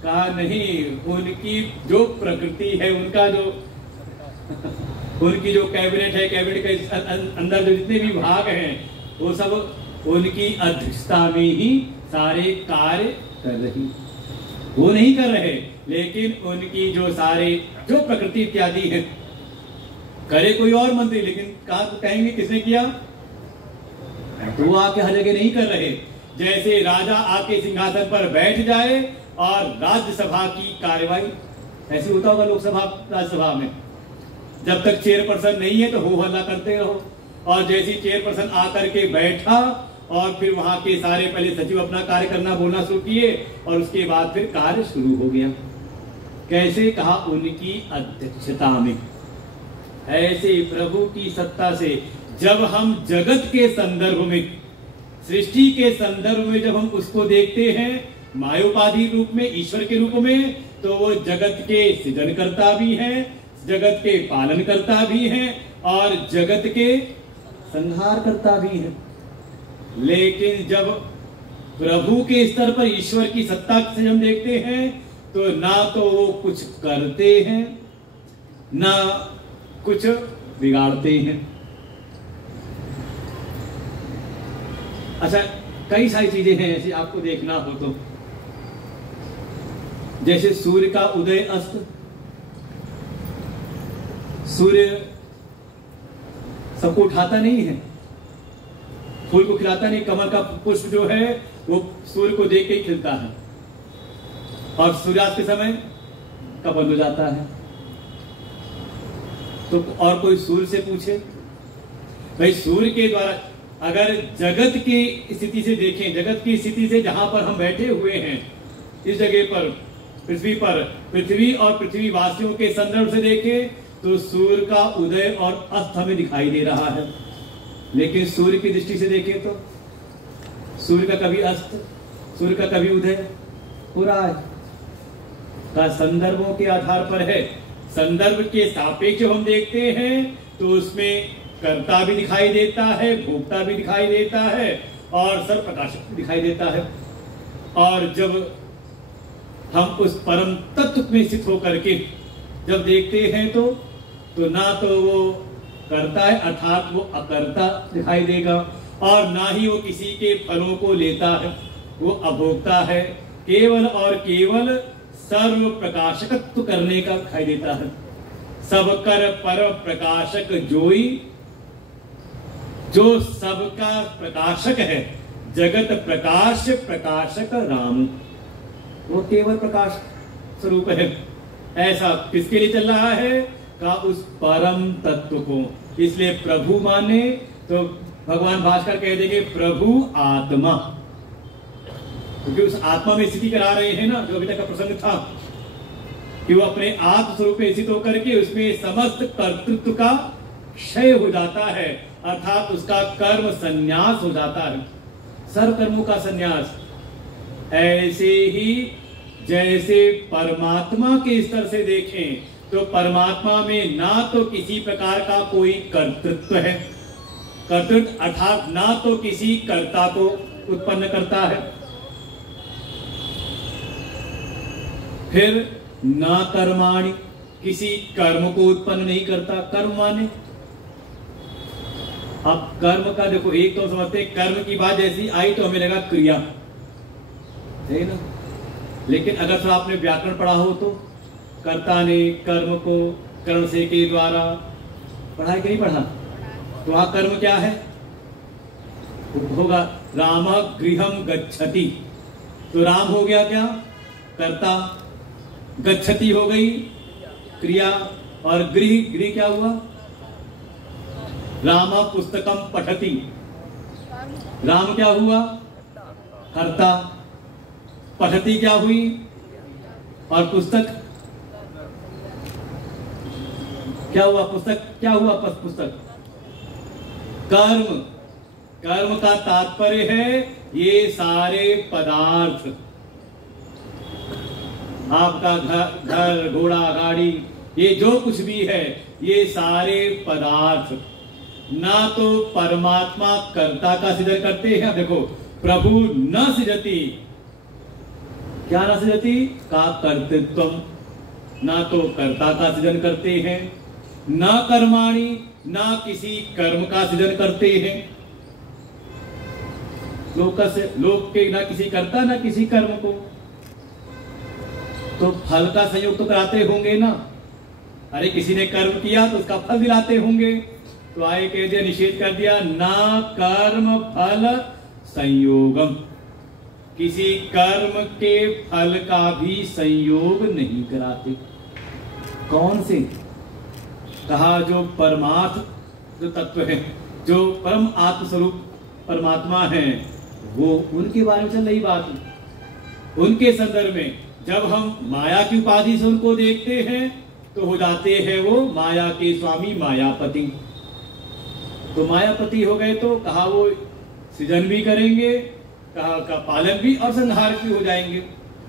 कहा नहीं, उनकी जो प्रकृति है, उनका जो उनकी जो कैबिनेट है, कैबिनेट के अंदर जो जितने भी भाग हैं, वो सब उनकी अध्यक्षता में ही सारे कार्य कर रही। वो नहीं कर रहे, लेकिन उनकी जो सारे जो प्रकृति इत्यादि है, करे कोई और मंत्री, लेकिन कहेंगे किसने किया, तो वो आके हर जगह नहीं कर रहे। जैसे राजा आके सिंहासन पर बैठ जाए और राज्यसभा की कार्यवाही, ऐसे होता होगा लोकसभा राज्यसभा में, जब तक चेयरपर्सन नहीं है तो हो हल्ला करते रहो, और जैसे चेयरपर्सन आकर के बैठा और फिर वहां के सारे पहले सचिव अपना कार्य करना बोलना शुरू किए और उसके बाद फिर कार्य शुरू हो गया। कैसे, कहा उनकी अध्यक्षता में। ऐसे प्रभु की सत्ता से जब हम जगत के संदर्भ में, सृष्टि के संदर्भ में जब हम उसको देखते हैं मायोपाधि रूप में, ईश्वर के रूप में, तो वो जगत के सृजनकर्ता भी है, जगत के पालन करता भी है और जगत के संहार करता भी है। लेकिन जब प्रभु के स्तर पर ईश्वर की सत्ता से हम देखते हैं तो ना तो वो कुछ करते हैं ना कुछ बिगाड़ते हैं। अच्छा, कई सारी चीजें हैं ऐसी आपको देखना हो तो, जैसे सूर्य का उदय अस्त, सूर्य सबको उठाता नहीं है, फूल को खिलाता नहीं, कमल का पुष्प जो है वो सूर्य को देख के ही खिलता है, और सूर्यास्त के समय का बंद हो जाता है। तो और कोई सूर्य से पूछे, भाई सूर्य के द्वारा अगर जगत की स्थिति से देखें, जगत की स्थिति से जहां पर हम बैठे हुए हैं इस जगह पर, पृथ्वी और पृथ्वी वासियों के संदर्भ से देखें तो सूर्य का उदय और अस्त हमें दिखाई दे रहा है। लेकिन सूर्य की दृष्टि से देखें तो सूर्य का कभी अस्त, सूर्य का कभी उदय हो रहा है, का संदर्भों के आधार पर है। संदर्भ के सापेक्ष हम देखते हैं तो उसमें कर्ता भी दिखाई देता है, भोक्ता भी दिखाई देता है और सर्वप्रकाशक भी दिखाई देता है। और जब हम उस परम तत्व में स्थित होकर के जब देखते हैं तो ना तो वो करता है अर्थात वो अकर्ता दिखाई देगा, और ना ही वो किसी के फलों को लेता है, वो अभोक्ता है, केवल और केवल सर्व प्रकाशकत्व करने का दिखाई देता है। सब कर पर प्रकाशक जोई, जो सबका प्रकाशक है, जगत प्रकाश प्रकाशक राम, वो केवल प्रकाश स्वरूप है। ऐसा किसके लिए चल रहा है? का उस परम तत्व को। इसलिए प्रभु माने तो भगवान भास्कर कह देंगे प्रभु आत्मा, क्योंकि उस आत्मा में स्थिति करा रहे हैं ना, जो अभी तक का प्रसंग था कि वो अपने आत्म स्वरूप में स्थित होकर के उसमें समस्त कर्तृत्व का क्षय हो जाता है, अर्थात उसका कर्म संन्यास हो जाता है, सर्व कर्मों का संन्यास। ऐसे ही जैसे परमात्मा के स्तर से देखें तो परमात्मा में ना तो किसी प्रकार का कोई कर्तृत्व है, कर्तृत्व अर्थात ना तो किसी कर्ता को उत्पन्न करता है, फिर ना कर्माणि, किसी कर्म को उत्पन्न नहीं करता। कर्म माने अब कर्म का देखो, एक तो समझते कर्म की बात जैसी आई तो हमें लगा क्रिया है ना, लेकिन अगर थोड़ा आपने व्याकरण पढ़ा हो तो कर्ता ने कर्म को कर्म से के द्वारा पढ़ा है कि नहीं पढ़ा? तो वहां कर्म क्या है? होगा राम गृहम गच्छति, तो राम हो गया क्या? कर्ता, गच्छति हो गई क्रिया, और गृह, गृह क्या हुआ? राम पुस्तकम पठति, राम क्या हुआ? कर्ता, पठति क्या हुई? और पुस्तक क्या हुआ? पुस्तक क्या हुआ? पुस्तक कर्म, कर्म का तात्पर्य है ये सारे पदार्थ, आपका घर घोड़ा गाड़ी, ये जो कुछ भी है ये सारे पदार्थ ना तो परमात्मा कर्ता का सृजन करते हैं। देखो प्रभु न सृजति, क्या न सृजति? का कर्तृत्वम, ना तो कर्ता का सृजन करते हैं, न कर्माणि, ना किसी कर्म का सृजन करते हैं। लोक के ना किसी कर्ता ना किसी कर्म को, तो फल का संयोग तो कराते होंगे ना। अरे किसी ने कर्म किया तो उसका फल दिलाते होंगे, तो आए कह दिया, निषेध कर दिया, ना कर्म फल संयोगम, किसी कर्म के फल का भी संयोग नहीं कराते। कौन से? कहा जो परमार्थ जो तत्व है, जो परम आत्मस्वरूप परमात्मा है, वो उनके बारे में चल रही बात है। उनके संदर्भ में जब हम माया की उपाधि से उनको देखते हैं तो हो जाते हैं वो माया के स्वामी, मायापति। तो मायापति हो गए तो कहा वो सृजन भी करेंगे, कहा का पालन भी और संहार भी हो जाएंगे,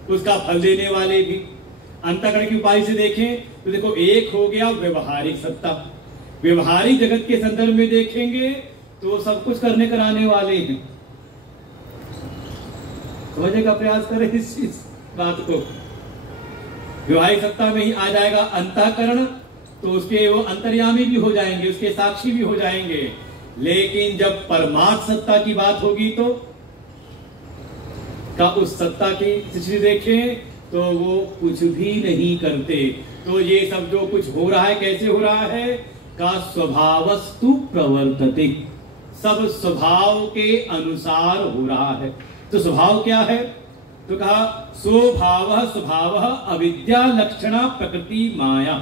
उसका फल देने वाले भी। अंतःकरण की उपाधि से देखें तो देखो, एक हो गया व्यवहारिक सत्ता। व्यवहारिक जगत के संदर्भ में देखेंगे तो सब कुछ करने कराने वाले हैं। समझने का प्रयास करें इस बात को। व्यवहारिक सत्ता में ही आ जाएगा अंतःकरण, तो उसके वो अंतर्यामी भी हो जाएंगे, उसके साक्षी भी हो जाएंगे। लेकिन जब परमार्थ सत्ता की बात होगी तो का उस सत्ता की स्थिति देखें तो वो कुछ भी नहीं करते। तो ये सब जो कुछ हो रहा है कैसे हो रहा है? का स्वभावस्तु प्रवर्तते, सब स्वभाव के अनुसार हो रहा है। तो स्वभाव क्या है? तो कहा स्वभाव अविद्या लक्षणा प्रकृति माया,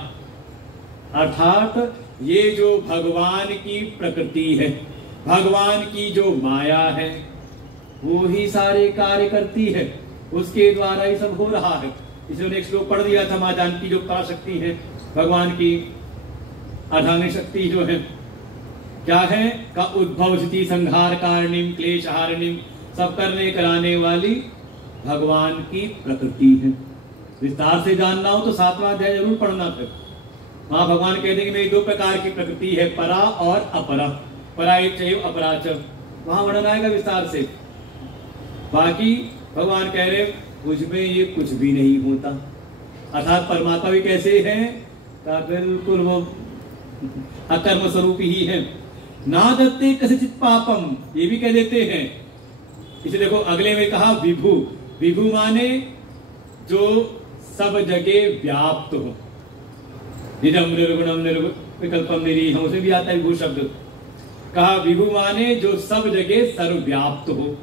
अर्थात ये जो भगवान की प्रकृति है, भगवान की जो माया है, वो ही सारे कार्य करती है, उसके द्वारा ही सब हो रहा है। इसलिए एक श्लोक पढ़ दिया था, मां जानकी जो पराशक्ति है, भगवान की अर्धांगिनी शक्ति जो है, क्या है? का उद्भव स्थिति संहार कारणिम क्लेश हारणिम, सब करने कराने वाली भगवान की प्रकृति है। विस्तार से जानना हो तो 7वां अध्याय जरूर पढ़ना। फिर वहां भगवान कहते हैं मेरी 2 प्रकार की प्रकृति है, परा और अपरा, परायचैव अपराच, वहां वर्णन आएगा विस्तार से। बाकी भगवान कह रहे मुझ में ये कुछ भी नहीं होता, अर्थात परमात्मा भी कैसे हैं? का बिल्कुल वो अकर्म स्वरूप ही है। ना दत्ते कसिचित पापम, ये भी कह देते हैं। इसे देखो अगले में कहा विभु, विभु माने जो सब जगह व्याप्त हो, निजम निर्गुणम निर्विकल्पम निरीहम, उसे भी आता है विभु शब्द। कहा विभु माने जो सब जगह सर्वव्याप्त हो।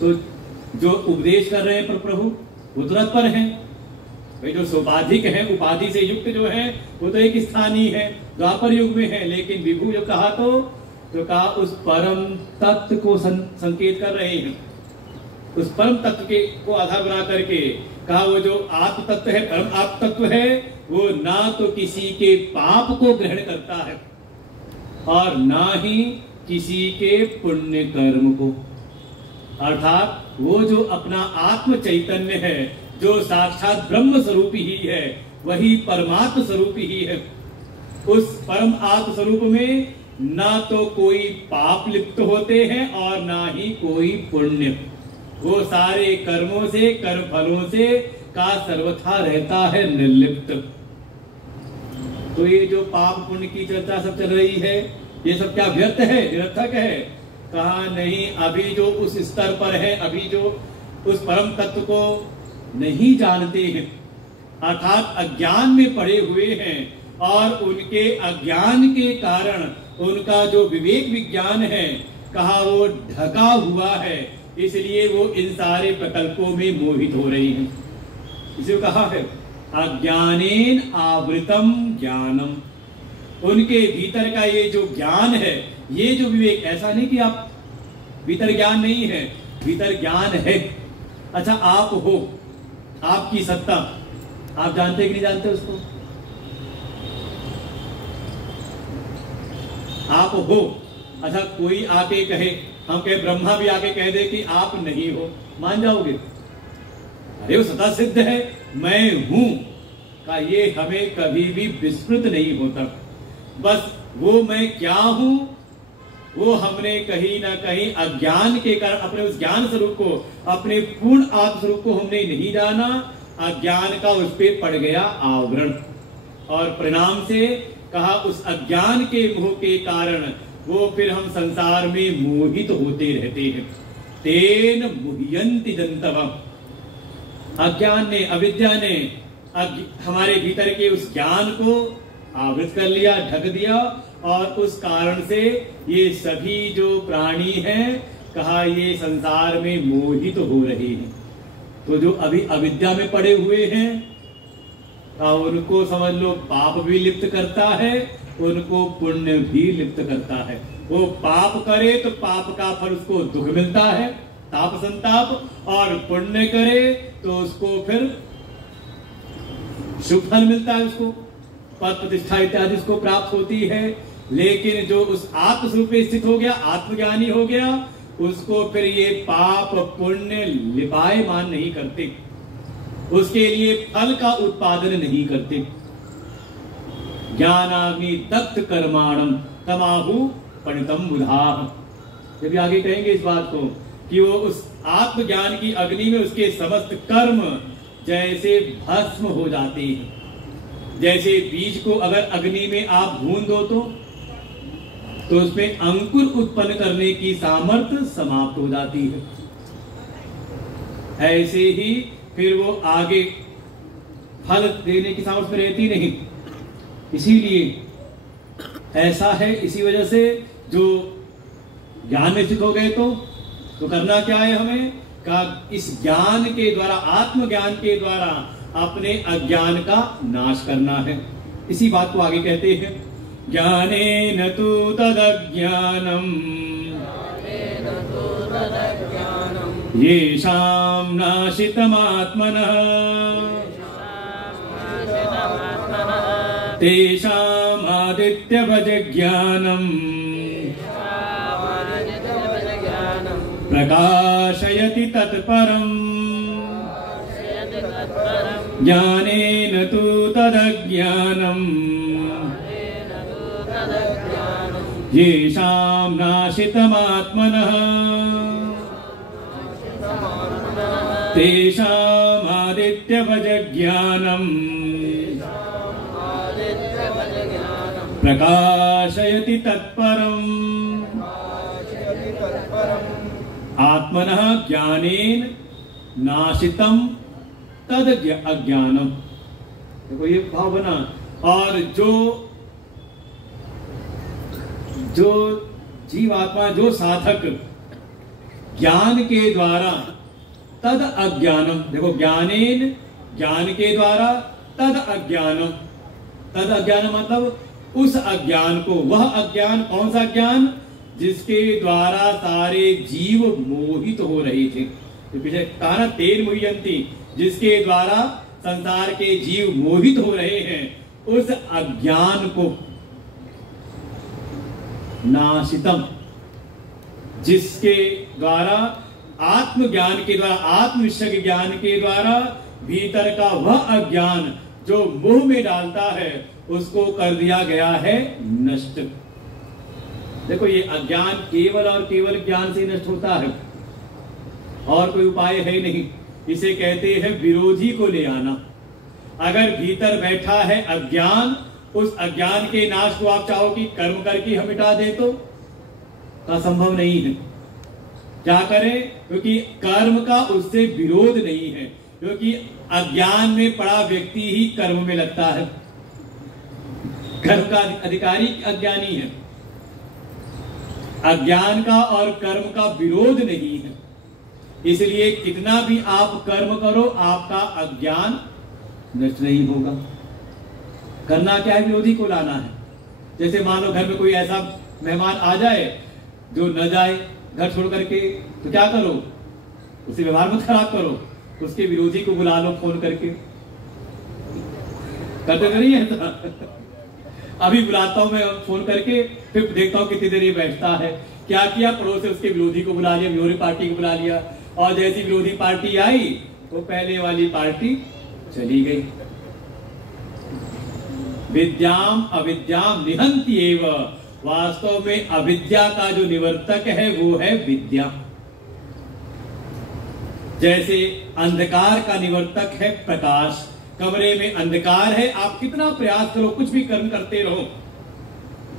तो जो उपदेश कर रहे हैं प्रभु वो तो तत्पर हैं भाई, जो सोपाधिक है, उपाधि से युक्त जो है वो तो एक स्थानीय है, द्वापर युग में है। लेकिन विभु जो कहा तो कहा उस परम तत्व को संकेत कर रहे हैं, उस परम तत्व के को आधार बना करके कहा वो जो आत्म तत्व है, परम आत्म तत्व है, वो ना तो किसी के पाप को ग्रहण करता है और ना ही किसी के पुण्य कर्म को। अर्थात वो जो अपना आत्म चैतन्य है, जो साक्षात ब्रह्म स्वरूप ही है, वही परमात्म स्वरूप ही है। उस परम आत्म स्वरूप में ना तो कोई पाप लिप्त होते हैं और ना ही कोई पुण्य। वो सारे कर्मों से, कर्म फलों से का सर्वथा रहता है निर्लिप्त। तो ये जो पाप पुण्य की चर्चा सब चल रही है, ये सब क्या व्यर्थ है, निरर्थक है? कहा नहीं, अभी जो उस स्तर पर है, अभी जो उस परम तत्व को नहीं जानते हैं, अर्थात अज्ञान में पड़े हुए हैं, और उनके अज्ञान के कारण उनका जो विवेक विज्ञान है, कहा वो ढका हुआ है, इसलिए वो इन सारे प्रकल्पों में मोहित हो रही हैं। इसे कहा है अज्ञानेन आवृतम ज्ञानम, उनके भीतर का ये जो ज्ञान है, ये जो विवेक, ऐसा नहीं कि आप भीतर ज्ञान नहीं है, भीतर ज्ञान है। अच्छा, आप हो, आपकी सत्ता आप जानते कि नहीं जानते उसको? आप हो। अच्छा, कोई आके कहे, हम कहे, ब्रह्मा भी आके कह दे कि आप नहीं हो, मान जाओगे? अरे वो सदा सिद्ध है, मैं हूं का ये हमें कभी भी विस्मृत नहीं होता। बस वो मैं क्या हूं, वो हमने कहीं ना कहीं अज्ञान के कारण अपने उस ज्ञान स्वरूप को, अपने पूर्ण आत्म स्वरूप को हमने नहीं जाना, अज्ञान का उस पे पड़ गया आवरण, और परिणाम से कहा उस अज्ञान के मोह के कारण वो फिर हम संसार में मोहित होते रहते हैं। तेन मुह्यन्ति जन्तवः, अज्ञान ने, अविद्या ने हमारे भीतर के उस ज्ञान को आवृत कर लिया, ढक दिया, और उस कारण से ये सभी जो प्राणी हैं, कहा ये संसार में मोहित हो रहे हैं। तो जो अभी अविद्या में पड़े हुए हैं, उनको समझ लो पाप भी लिप्त करता है, उनको पुण्य भी लिप्त करता है। वो पाप करे तो पाप का फल उसको दुख मिलता है, ताप संताप, और पुण्य करे तो उसको फिर शुभ फल मिलता है, उसको पद प्रतिष्ठा इत्यादि उसको प्राप्त होती है। लेकिन जो उस आत्मस्वरूप में स्थित हो गया, आत्मज्ञानी हो गया, उसको फिर ये पाप पुण्य लिपायमान नहीं करते। उसके लिए फल का उत्पादन नहीं करते। ज्ञानाग्नि दग्ध कर्माणम तमाहु पणितम बुधाः। जब आगे कहेंगे इस बात को कि वो उस आत्मज्ञान की अग्नि में उसके समस्त कर्म जैसे भस्म हो जाते हैं। जैसे बीज को अगर अग्नि में आप भून दो तो उसमें अंकुर उत्पन्न करने की सामर्थ्य समाप्त हो जाती है। ऐसे ही फिर वो आगे फल देने की सामर्थ्य रहती नहीं। इसीलिए ऐसा है, इसी वजह से जो ज्ञान में स्थित हो गए तो करना क्या है हमें? का इस ज्ञान के द्वारा, आत्मज्ञान के द्वारा अपने अज्ञान का नाश करना है। इसी बात को आगे कहते हैं, ज्ञानेन तु तदज्ञानम् येषां नाशितमात्मनः तेषाम् आदित्यवज्ञानम् प्रकाशयति तत्परम् ज्ञानेन तु तदज्ञानम् येषां नाशितमात्मनः तेषाम् आदित्यवज्ञानम् प्रकाशयति तत्परम् आत्मनः ज्ञानेन नाशितम तद अज्ञानम। देखो ये भाव बना। और जो जीवात्मा, जो साधक ज्ञान के द्वारा तद अज्ञानम, देखो ज्ञानेन, ज्ञान के द्वारा तद अज्ञानम, तद अज्ञान मतलब उस अज्ञान को, वह अज्ञान कौन सा ज्ञान? जिसके द्वारा सारे जीव मोहित हो रहे थे। तो पीछे कहा ना, तेन मोहियंती, जिसके द्वारा संसार के जीव मोहित हो रहे हैं, उस अज्ञान को नाशितम, जिसके द्वारा आत्मज्ञान के द्वारा, आत्मविषय ज्ञान के द्वारा भीतर का वह अज्ञान जो मोह में डालता है, उसको कर दिया गया है नष्ट। देखो ये अज्ञान केवल और केवल ज्ञान से नष्ट होता है, और कोई उपाय है नहीं। इसे कहते हैं विरोधी को ले आना। अगर भीतर बैठा है अज्ञान, उस अज्ञान के नाश को आप चाहो कि कर्म करके हम मिटा दे तो संभव नहीं है। क्या करें? क्योंकि कर्म का उससे विरोध नहीं है, क्योंकि अज्ञान में पड़ा व्यक्ति ही कर्म में लगता है। कर्म का अधिकारी अज्ञानी है। अज्ञान का और कर्म का विरोध नहीं है, इसलिए कितना भी आप कर्म करो, आपका अज्ञान नष्ट नहीं होगा। करना क्या है? विरोधी को लाना है। जैसे मान लो घर में कोई ऐसा मेहमान आ जाए जो न जाए घर छोड़ करके, तो क्या करो? उसे व्यवहार मत खराब करो, उसके विरोधी को बुला लो फोन करके। करते नहीं है? अभी बुलाता हूं मैं फोन करके, फिर देखता हूं कितनी देर ये बैठता है। क्या किया? पड़ोस से उसके विरोधी को बुला लिया, विरोधी पार्टी को बुला लिया, और जैसी विरोधी पार्टी आई वो पहले वाली पार्टी चली गई। विद्याम अविद्याम निहंति एव। वास्तव में अविद्या का जो निवर्तक है वो है विद्या। जैसे अंधकार का निवर्तक है प्रकाश। कमरे में अंधकार है, आप कितना प्रयास करो, कुछ भी कर्म करते रहो,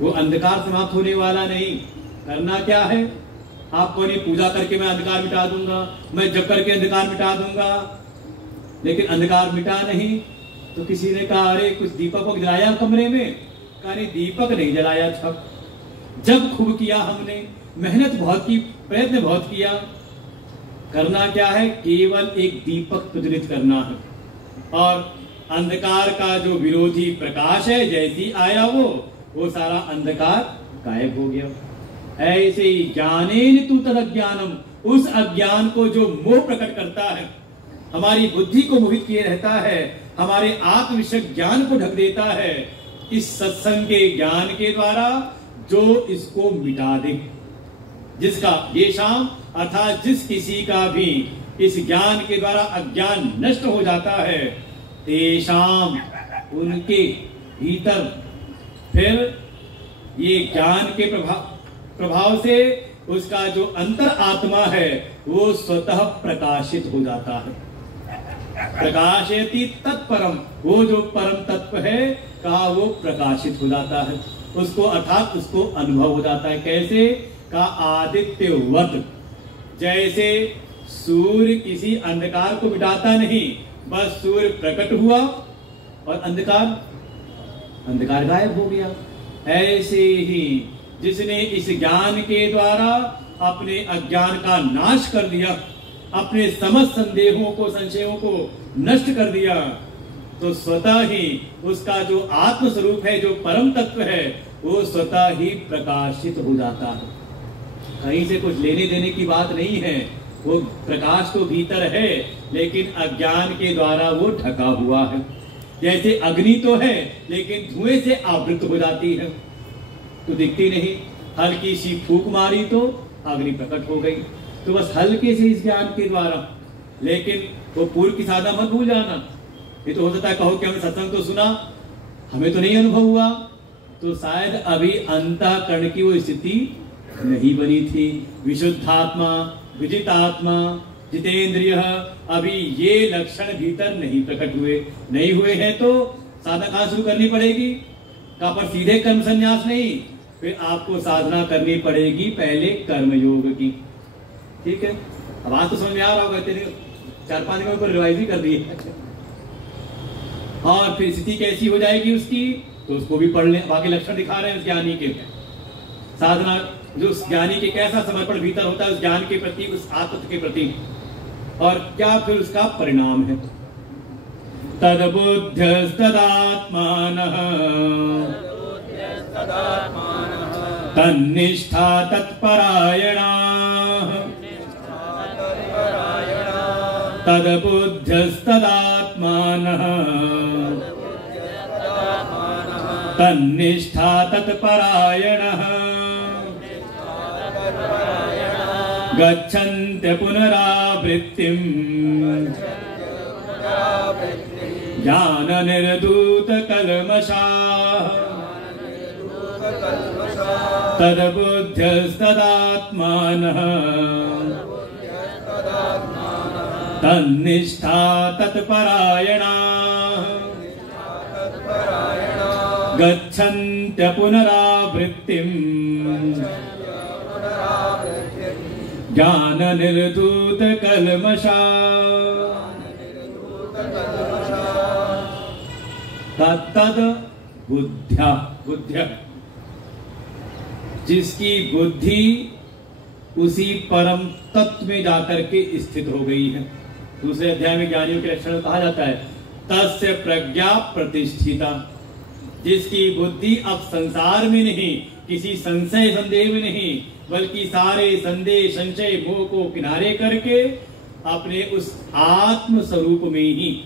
वो अंधकार समाप्त होने वाला नहीं। करना क्या है? आपको नहीं पूजा करके मैं अंधकार मिटा दूंगा, मैं जप करके अंधकार मिटा दूंगा, लेकिन अंधकार मिटा नहीं। तो किसी ने कहा अरे कुछ दीपक को जलाया कमरे में? कहा नहीं, दीपक नहीं जलाया। जब खूब किया हमने, मेहनत बहुत की, प्रयत्न बहुत किया। करना क्या है? केवल एक दीपक प्रज्वलित करना है, और अंधकार का जो विरोधी प्रकाश है जैसी आया वो सारा अंधकार गायब हो गया। ऐसे ही ज्ञानेन तु तदज्ञानम, उस अज्ञान को जो मोह प्रकट करता है, हमारी बुद्धि को मोहित किए रहता है, हमारे आत्मविषय ज्ञान को ढक देता है, इस सत्संग के ज्ञान के द्वारा जो इसको मिटा दे, जिसका ये शाम अर्थात जिस किसी का भी इस ज्ञान के द्वारा अज्ञान नष्ट हो जाता है, तेषाम उनके भीतर फिर ये ज्ञान के प्रभाव से उसका जो अंतर आत्मा है वो स्वतः प्रकाशित हो जाता है। प्रकाशयति तत्परम, वो जो परम तत्व है कहा वो प्रकाशित हो जाता है, उसको अर्थात उसको अनुभव हो जाता है। कैसे का आदित्यवत, जैसे सूर्य किसी अंधकार को मिटाता नहीं, बस सूर्य प्रकट हुआ और अंधकार गायब हो गया। ऐसे ही जिसने इस ज्ञान के द्वारा अपने अज्ञान का नाश कर दिया, अपने समस्त संशयों को नष्ट कर दिया, तो स्वतः ही उसका जो आत्म स्वरूप है, जो परम तत्व है, वो स्वतः ही प्रकाशित हो जाता है। कहीं से कुछ लेने देने की बात नहीं है, वो प्रकाश तो भीतर है लेकिन अज्ञान के द्वारा वो ढका हुआ है। जैसे अग्नि तो है लेकिन धुएं से आवृत हो जाती है तो दिखती नहीं, हल्की सी फूंक मारी तो अग्नि प्रकट हो गई। तो बस हल्के से इस ज्ञान के द्वारा, लेकिन वो पूर्व की साधा मत भूल जाना। ये तो हो सकता है कहो कि हमने सत्संग तो सुना, हमें तो नहीं अनुभव हुआ, तो शायद अभी अंतःकरण की वो स्थिति नहीं बनी थी। विशुद्धात्मा, विजितात्मा, जितेंद्रिय, अभी ये लक्षण भीतर नहीं प्रकट हुए। नहीं हुए हैं तो साधना कहाँ शुरू करनी पड़ेगी? कहाँ पर? सीधे कर्म संन्यास नहीं, फिर आपको साधना करनी पड़ेगी पहले कर्मयोग की। ठीक है, अब आज तो समझ में आ रहा होगा, तेरे 4-5 दिन ऊपर रिवाइज भी कर दी है। और फिर स्थिति कैसी हो जाएगी उसकी, तो उसको भी पढ़ लें। बाकी लक्षण दिखा रहे हैं उस ज्ञानी के। साधना जो उस ज्ञानी के कैसा समर्पण भीतर होता है उस ज्ञान के प्रति, उस आत्म के प्रति, और क्या फिर उसका परिणाम है। तद्बुद्ध्यस्तदात्मानः तन्निष्ठा तत्परायणाः, तद्बुद्ध्यस्तदात्मानः तन्निष्ठा तत्परायणः, गच्छन्त्य पुनरावृत्तिम् ज्ञान निर्धूत कल्मषाः, तद्बुद्ध्यस्तदात्मानः तन्निष्ठा तत्परायणाः, गच्छन्त्य पुनरावृत्तिम् ज्ञान निर्धूत कल्मषाः। तद बुद्ध्या, जिसकी बुद्धि उसी परम तत्व में जाकर के स्थित हो गई है। दूसरे अध्याय में ज्ञानियों के लक्षण कहा जाता है तस्य प्रज्ञा प्रतिष्ठिता, जिसकी बुद्धि अब संसार में नहीं, किसी संशय संदेह में नहीं, बल्कि सारे संदेह संशय मोह को किनारे करके अपने उस आत्म स्वरूप में ही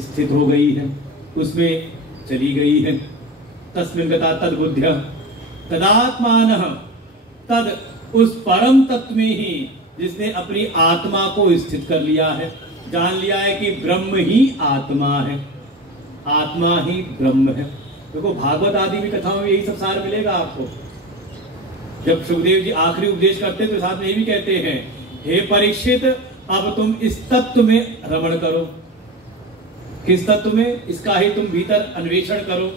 स्थित हो गई है, उसमें चली गई है। तस्मिन् गता तद बुद्ध्या तदात्मानः, तद उस परम तत्व में ही जिसने अपनी आत्मा को स्थित कर लिया है, जान लिया है कि ब्रह्म ही आत्मा है, आत्मा ही ब्रह्म है। देखो भागवत आदि भी कथाओं में यही सब सार मिलेगा आपको। जब सुखदेव जी आखिरी उपदेश करते तो साथ में ये भी कहते हैं, हे परीक्षित, अब तुम इस तत्व में रमण करो। किस तत्व में? इसका ही तुम भीतर अन्वेषण करो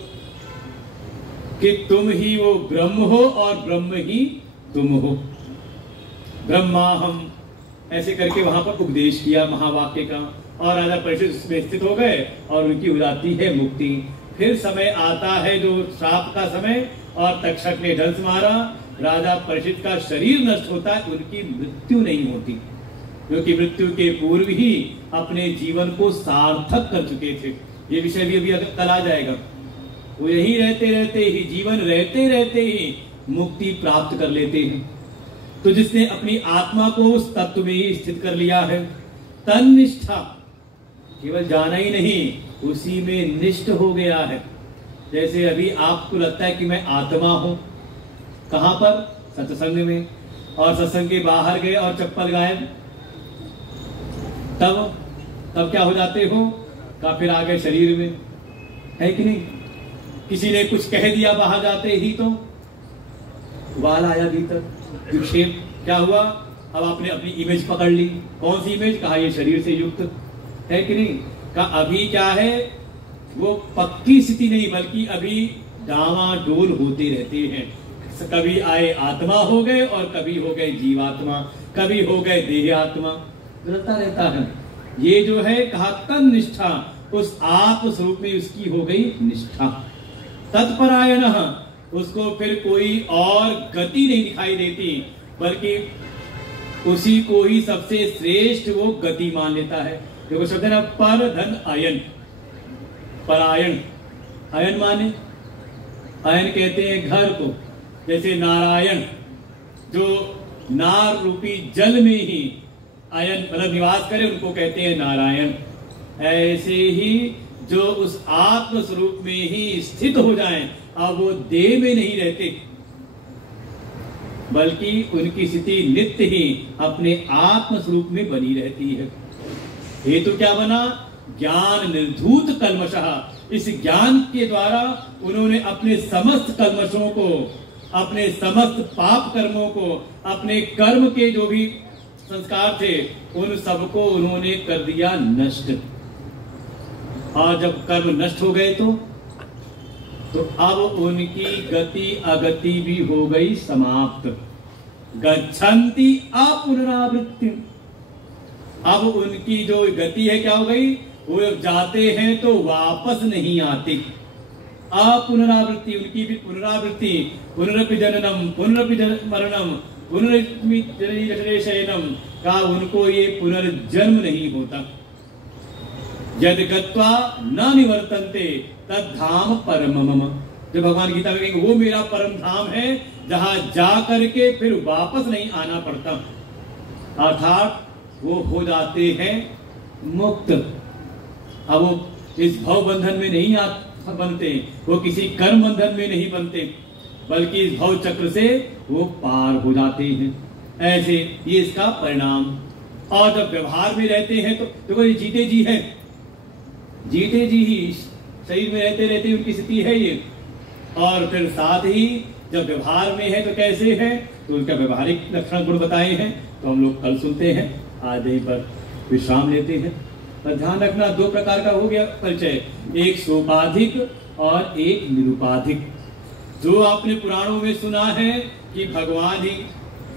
कि तुम ही वो ब्रह्म हो और ब्रह्म ही तुम हो। ब्रह्माहम ऐसे करके वहां पर उपदेश किया महावाक्य का, और राजा परीक्षित उसमें स्थित हो गए और उनकी हो जाती है मुक्ति। फिर समय आता है जो श्राप का समय, और तक्षक ने ढंस मारा, राजा परीक्षित का शरीर नष्ट होता है, उनकी मृत्यु नहीं होती, क्योंकि मृत्यु के पूर्व ही अपने जीवन को सार्थक कर चुके थे। ये विषय भी अभी कल आ जाएगा। वो यही रहते रहते ही, जीवन रहते रहते ही मुक्ति प्राप्त कर लेते हैं। तो जिसने अपनी आत्मा को उस तत्व में ही स्थित कर लिया है, तन्निष्ठा, केवल जाना ही नहीं, उसी में निष्ठ हो गया है। जैसे अभी आपको लगता है कि मैं आत्मा हूं, कहां पर? सत्संग में, और सत्संग के बाहर गए और चप्पल गायब, तब क्या हो जाते हो? का फिर आ गए शरीर में, है कि नहीं? किसी ने कुछ कह दिया बाहर जाते ही तो वाल आया भीतर, विक्षेप क्या हुआ? अब आपने अपनी इमेज पकड़ ली। कौन सी इमेज? कहा ये शरीर से युक्त, है कि नहीं? का अभी क्या है, वो पक्की स्थिति नहीं बल्कि अभी डावाडोल होते रहते हैं। कभी आए आत्मा हो गए और कभी हो गए जीवात्मा, कभी हो गए देह आत्मा, बदलता रहता है। ये जो है कहा तन निष्ठा, उस आप स्वरूप में उसकी हो गई निष्ठा। तत्परायण, उसको फिर कोई और गति नहीं दिखाई देती बल्कि उसी को ही सबसे श्रेष्ठ वो गति मान लेता है। देखो शब्द है ना, पर धन अयन, परायण, अयन माने, अयन कहते हैं घर को। जैसे नारायण जो नार रूपी जल में ही अयन मतलब निवास करे, उनको कहते हैं नारायण। ऐसे ही जो उस आत्म स्वरूप में ही स्थित हो जाएं, अब वो देह में नहीं रहते बल्कि उनकी स्थिति नित्य ही अपने आत्म स्वरूप में बनी रहती है। हेतु क्या बना? ज्ञान निर्धूत कल्मषः। इस ज्ञान के द्वारा उन्होंने अपने समस्त कल्मषों को, अपने समस्त पाप कर्मों को, अपने कर्म के जो भी संस्कार थे उन सबको उन्होंने कर दिया नष्ट। और जब कर्म नष्ट हो गए तो अब उनकी गति अगति भी हो गई समाप्त। गच्छन्ति अपुनरावृत्ति। अब उनकी जो गति है क्या हो गई? वो जाते हैं तो वापस नहीं आते। अपुनरावृत्ति, उनकी भी पुनरावृत्ति, पुनरपि जननम पुनरपि मरणम पुनरपि शयनम का उनको ये पुनर्जन्म नहीं होता। यद गत्वा न निवर्तन्ते तद धाम परम मम। जो भगवान गीता में कहेंगे वो मेरा परम धाम है जहां जा करके फिर वापस नहीं आना पड़ता, अर्थात वो हो जाते हैं मुक्त। अब वो इस भव बंधन में नहीं बनते, वो किसी कर्म बंधन में नहीं बनते बल्कि इस भव चक्र से वो पार हो जाते हैं। ऐसे ये इसका परिणाम। और जब व्यवहार में रहते हैं तो देखो ये जीते जी है, जीते जी ही शरीर में रहते रहते उनकी स्थिति है ये। और फिर साथ ही जब व्यवहार में है तो कैसे है, तो उनका व्यवहारिक लक्षण गुण बताए हैं तो हम लोग कल सुनते हैं, आज यहीं पर विश्राम लेते हैं। पर ध्यान रखना दो प्रकार का हो गया परिचय, एक सोपाधिक और एक निरुपाधिक। जो आपने पुराणों में सुना है कि भगवान ही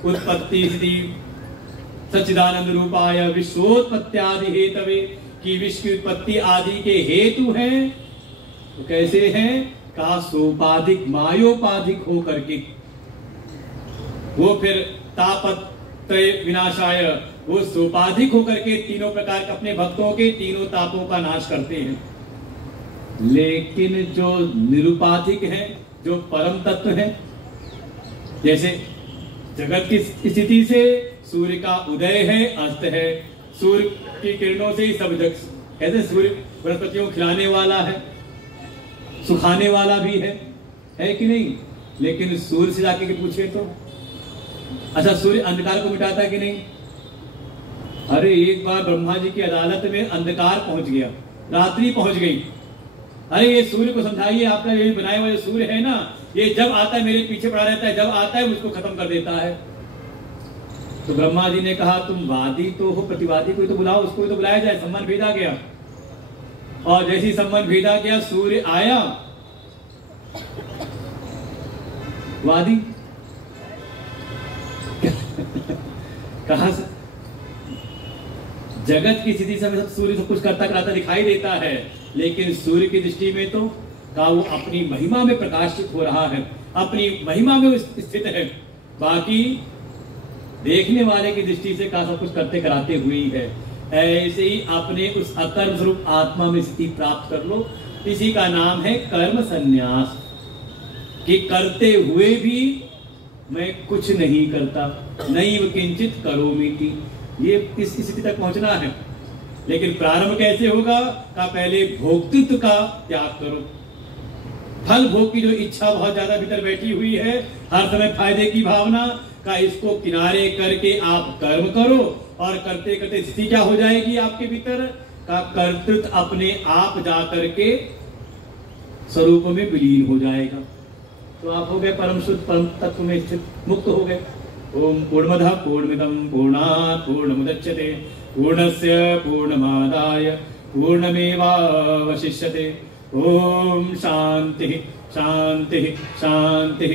उत्पत्ति स्थिति सच्चिदानंद रूपाय विश्वोत्पत्त्यादि हेतवे, कि विश्व की उत्पत्ति आदि के हेतु हैं, तो कैसे हैं? कहा सोपाधिक मायोपाधिक हो करके। वो फिर तापत्रय विनाशाय, वो सोपाधिक होकर के तीनों प्रकार के अपने भक्तों के तीनों तापों का नाश करते हैं। लेकिन जो निरुपाधिक हैं, जो परम तत्व हैं, जैसे जगत की स्थिति से सूर्य का उदय है, अस्त है, सूर्य की किरणों से ही सब जग, कैसे सूर्य वनस्पतियों को खिलाने वाला है, सुखाने वाला भी है कि नहीं? लेकिन सूर्य से जाके पूछे तो अच्छा सूर्य अंधकार को मिटाता है कि नहीं? अरे एक बार ब्रह्मा जी की अदालत में अंधकार पहुंच गया, रात्रि पहुंच गई। अरे ये सूर्य को समझाइए, आपका ये बनाया हुआ सूर्य है ना, ये जब आता है मेरे पीछे पड़ा रहता है, जब आता है मुझको खत्म कर देता है। तो ब्रह्मा जी ने कहा तुम वादी तो हो, प्रतिवादी को तो बुलाओ, उसको तो बुलाया जाए। सम्मान भेजा गया और जैसी सम्मान भेजा गया सूर्य आया, वादी कहां से? जगत की स्थिति से सूर्य सब कुछ करता कराता दिखाई देता है, लेकिन सूर्य की दृष्टि में तो का वो अपनी महिमा में प्रकाशित हो रहा है, अपनी महिमा में स्थित है। बाकी देखने वाले की दृष्टि से का सब कुछ करते कराते हुए ही है। ऐसे ही अपने उस अकर्म स्वरूप आत्मा में स्थिति प्राप्त कर लो। इसी का नाम है कर्म संन्यास, कि करते हुए भी मैं कुछ नहीं करता, नैव किंचित करोमीति, ये इस स्थिति तक पहुंचना है। लेकिन प्रारंभ कैसे होगा? का पहले भोक्तृत्व का त्याग करो। फल भोग की जो इच्छा बहुत ज्यादा भीतर बैठी हुई है, हर समय फायदे की भावना का, इसको किनारे करके आप कर्म करो और करते करते स्थिति क्या हो जाएगी आपके भीतर का कर्तृत्व अपने आप जा करके स्वरूप में विलीन हो जाएगा। तो आप हो गए परम शुद्ध परम तत्व में स्थित, मुक्त हो गए। ओम पूर्णमदः पूर्णमिदं पूर्णात् पूर्णमुदच्यते पूर्णस्य पूर्णमादाय पूर्णमेवावशिष्यते। ओम शांति शांति शांति।